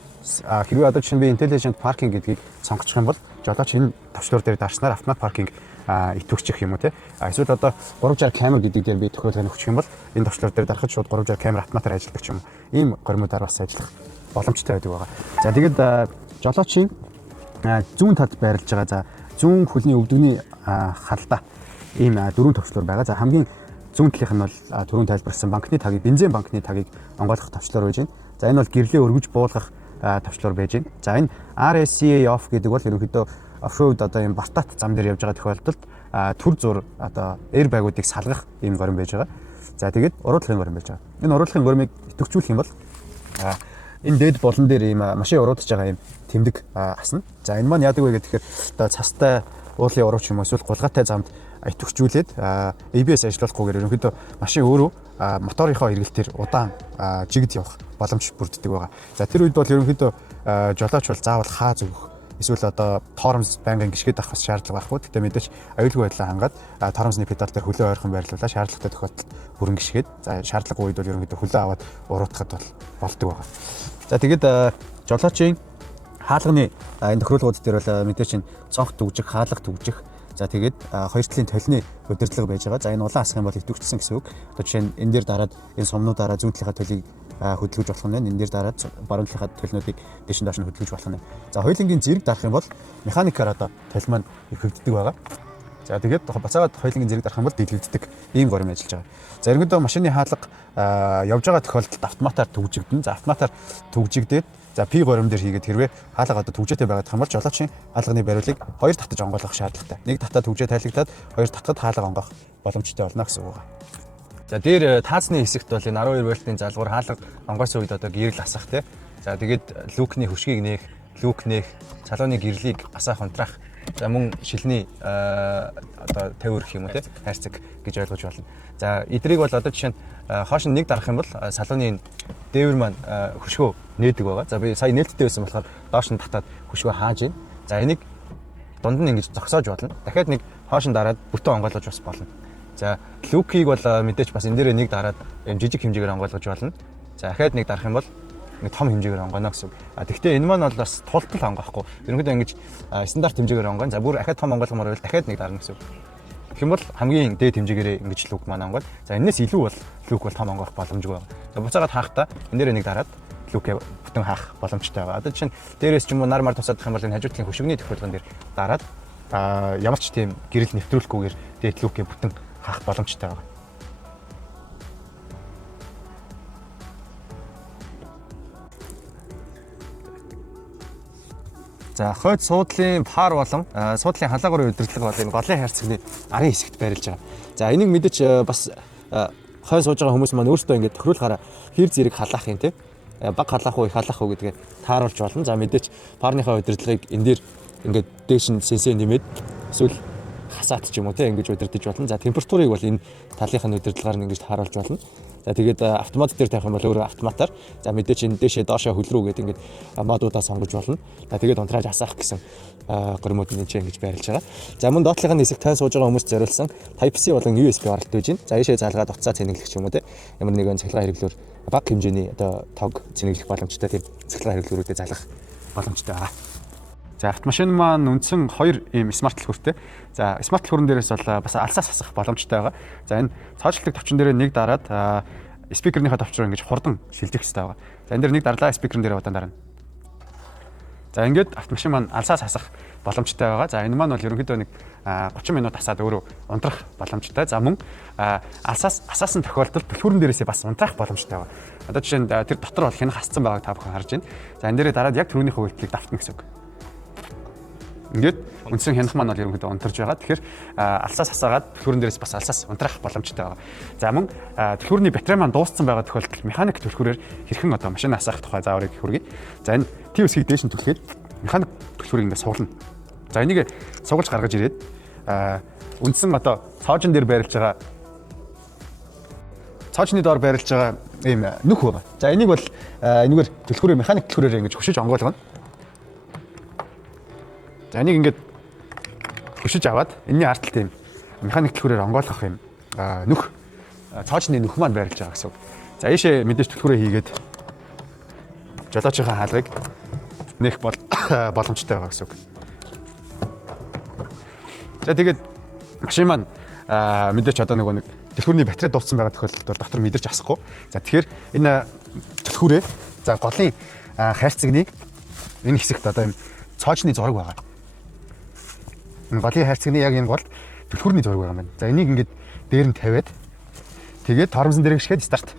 хэрвээ одоо жишээ нь би intelligent parking гэдгийг сонгочих юм бол жолооч энэ товчлуур дээр дарснаар автомат паркинг итвэгчих юм уу те. Эсвэл одоо 360 камер гэдэг дээр би тохируулгыг өгчих юм бол энэ товчлуур дээр дарахад шууд 360 камер автоматар ажилладаг ч юм уу. Ийм гормуудаар бас ажиллах боломжтой байдаг байгаа. За тэгээд жолоочийн зүүн талд байрлаж байгаа за зүүн хөлний өвдөгний халдаа ийм дөрвөн товчлуур байгаа. За хамгийн зүүн талынх нь бол түрүүн тайлбарласан банкны тагийг, бензин банкны тагийг онгойлгох товчлуур байж байна. За энэ бол гэрлээ өргөж буулгах товчлуур байж байна. За энэ RSCA off гэдэг бол ерөнхийдөө оффроуд одоо ийм бартат зам дээр явж байгаа тохиолдолд түр зур одоо airbag-уудыг салгах ийм горим байж байгаа. За тэгээд уруулахын горим байж байгаа. Энэ уруулахын горимыг идэвхжүүлэх юм бол энэ дээд болон дээр ийм машин уруудж байгаа ийм тэмдэг асна. За энэ маань яадаг вэ гэхээр одоо цастай уулын урууч юм эсвэл гулгаатай замд идэвхжүүлээд ABS ажиллуулахгүйгээр ерөнхийдөө машин өөрөө моторынхоо эргэлтээр удаан жигд явах боломж бүрддэг байгаа. За тэр үед бол ерөнхийдөө жолооч бол заавал хаа зүгөх эсвэл одоо торомс байнгын гიშгэд авах шаардлага байхгүй. Гэхдээ мэдээж аюулгүй байдлаа хангаад торомсны педал дээр хөлөө ойрхон байрлуулаад шаардлагатай тохиолдолд бүрэн гიშгэд. За шаардлагагүй үед бол ерөнхийдөө хөлөө аваад уруутахад бол болдог байгаа. За тэгээд жолоочийн хаалганы энэ тохируулгууд дээр бол мэдээж чинь цонх түгжих, хаалга түгжих. За тэгээд хоёр талын толины удирдлага байж байгаа. За энэ улаан асах юм бол идэвхжсэн гэсэн үг. Одоо жишээ нь энэ дээр дараад энэ сумнуудаараа зүүн талынхаа толийг хөдөлгөж болох нь байна. Энэ дээр дараад баруун талынхаа толинуудыг дэшин доош нь хөдөлгөж болох нь байна. За хоёулангийн зэрэг дарах юм бол механикаар одоо толь маань ихэгддэг байгаа. За тэгээд бацаагаад хоёулангийн зэрэг дарах юм бол дэлгэгддэг ийм горим ажиллаж байгаа. За ерөнхийдөө машины хаалга явж байгаа тохиолдолд автоматар түгжигдэн. За автоматар түгжигдээд за P горим дээр хийгээд хэрвээ хаалга одоо түгжээтэй байгаад юм бол жолоочийн хаалганы бариулыг хоёр татаж онгойлгох шаардлагатай. Нэг татаа түгжээ тайлагдаад хоёр татахад хаалга онгоох боломжтой болно гэсэн үг байна. За дээр таацны хэсэгт бол энэ 12 вольтын залгуур хаалга онгойсон үед одоо гэрэл асах тий. За тэгээд люкны хөшгийг нээх, люк нээх, салууны гэрлийг асаах унтраах. За мөн шилний одоо 50 өрх юм уу тий хайрцаг гэж ойлгож байна. За эдрийг бол одоо жишээ нь хоош нэг дарах юм бол салууны дээвэр маань хөшгөө нээдэг байгаа. За би сая нээлттэй байсан болохоор доош нь татаад хөшгөө хааж ийн. За энийг дунд нь ингэж зогсоож болно. Дахиад нэг хоош нь дараад бүтэн онгойлгож бас болно. За люкийг бол мэдээж бас энэ дээрээ нэг дараад юм жижиг хэмжээгээр онгойлгож болно. За дахиад нэг дарах юм бол нэг том хэмжээгээр онгоно гэсэн үг. Тэгэхдээ энэ маань бол бас тултал онгоохгүй. Ерөнхийдөө ингэж стандарт хэмжээгээр онгоно. За бүр дахиад том онгойлгомоор байвал дахиад нэг дарна гэсэн үг. Тэгэх юм бол хамгийн дээд хэмжээгээр ингэж люк маань онгоод. За энэс илүү бол люк бол том онгоох боломжгүй байна. За буцаагаад хаахтаа энэ дээрээ нэг дараад люкээ бүтэн хаах боломжтой байгаа. Одоо жишээ нь дээрээс ч юм уу нар мар тусаадах юм бол энэ хажуу талын хөшигний тохиолдолн дээр дараад ямар ч тийм гэрэл нэвтрүүлэхгүйгээр дээд люкээ бүтэн хаах боломжтой байгаа. За хойд суудлын пар болон суудлын халаагуурын удирдлага бол энэ голын хайрцагны арын хэсэгт байрлаж байгаа. За энийг мэдээж бас хойд сууж байгаа хүмүүс маань өөрсдөө ингэж тохируулахаараа хэр зэрэг халаах юм те баг халаах уу их халаах уу гэдгээ тааруулж болно. За мэдээж парныхаа удирдлагыг энэ дээр ингээд дээш нь сэнсээ нэмээд эсвэл хасаат ч юм уу те ингэж удирдах болно. За температурыг бол энэ талынхаа удирдлагаар нь ингэж тааруулж болно. За тэгээд автомат дээр тавих юм бол өөрөө автоматар. За мэдээч энэ дэшээ доошоо хөл рүү гэдэг ингээд модуудаа сонгож болно. За тэгээд унтрааж асаах гэсэн гормууд нь энэ ингэж байрлаж байгаа. За мөн доотлынхаа хэсэг тань сууж байгаа хүмүүст зориулсан Type-C болон USB оролт байж байна. За ийшээ залгаад утсаа цэнэглэх юм уу те. Ямар нэгэн цахилгаан хэрэглүүр бага хэмжээний одоо тог цэнэглэх боломжтой тийм цахилгаан хэрэглүүрүүдэд залгах боломжтой байгаа. За автомашин маань үндсэн 2 ийм смарт түлхүүртэй. За смарт түлхүүрэн дээрээс бол бас алсаас хасах боломжтой байгаа. За энэ цоочилдаг товчон дээр нэг дараад спикерийнхаа товчроо ингэж хурдан шилжих хэрэгтэй байгаа. За энэ дээр нэг дарлаа спикерн дээр удаан дарна. За ингээд автомашин маань алсаас хасах боломжтой байгаа. За энэ маань бол ерөнхийдөө нэг 30 минут хасаад өөрөө унтрах боломжтой. За мөн алсаас асаасан тохиолдолд түлхүүрэн дээрээсээ бас унтрах боломжтой байгаа. Одоо жишээ нь тэр дотор бол хянах хасцсан байгааг та бүхэн харж байна. За энэ дээрээ дараад яг түрүүнийхээ үйлдэлийг давтна гэсэн үг. Ингээд үндсэн хянах маань бол ерөнхийдөө унтарж байгаа. Тэгэхээр алсаас хасаагаад түлхүүрэн дээрээс бас алсаас унтрах боломжтой байгаа. За мөн түлхүүрний батарей маань дууссан байгаа тохиолдолд механик түлхүүрээр хэрхэн одоо машин асаах тухай зааврыг хүргэе. За энэ T үсгийг дээш нь түлхээд механик түлхүүрийг ингээд суглана. За энийг сугалж гаргаж ирээд үндсэн одоо цоожин дээр байрлаж байгаа цоочны доор байрлаж байгаа ийм нүх байгаа. За энийг бол энэгээр түлхүүрээр механик түлхүүрээр ингэж хөшиж онгойлгоно. За энийг ингэж хөшиж аваад энэний ард талд ийм механик түлхүүрээр онгойлгох юм нүх цоочны нүх маань байрлаж байгаа гэсэн үг. За ийшээ мэдээж түлхүүрээ хийгээд жолоочийн хаалгыг нээх боломжтой байгаа гэсэн үг. За тэгээд машин маань мэдээч одоо нэг түлхүүрний батарей дууссан байгаа тохиолдолд бол дотор мэдэрч асахгүй. За тэгэхээр энэ түлхүүрээ за голын хайрцагны энэ хэсэгт одоо юм цоочны зураг байгаа. Энэ голын хайрцагны яг энэ гол түлхүүрний зураг байгаа юм байна. За энийг ингээд дээр нь тавиад тэгээд торомсон дээрээ шихэд старт.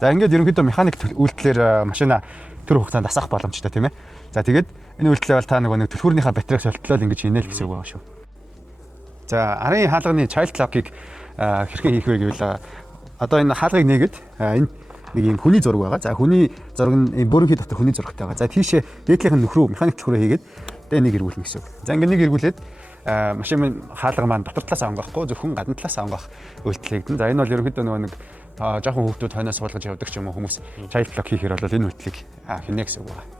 За ингээд ерөнхийдөө механик үйлдэлээр машина төр хугацаанд дасах боломжтой тийм ээ. За тэгээд энэ үйлдэлээ бол та нэг түлхүүрнийхээ батарейг солилцлоод ингэж хийнэ л гэсэн үг байгаа шүү. За арын хаалганы child lock-ыг хэрхэн хийх вэ гэвэл одоо энэ хаалгыг нээгээд энэ нэг юм хүний зураг байгаа. За хүний зураг нь бүрэнхий дотор хүний зурагтай байгаа. За тийшээ дээдлийнх нь нөх рүү механик түлхүүрээ хийгээд тэ нэг эргүүлнэ гэсэн үг. За ингээд нэг эргүүлээд машин хаалга маань дотор талаас онгохгүй зөвхөн гадна талаас онгох үйлдэлийг. За энэ бол ерөнхийдөө нэг жоохон хүүхдүүд хойноос суулгаж явдаг ч юм уу хүмүүс child lock хийхээр бол энэ үйлдэлийг хийнэ гэсэн үг байна.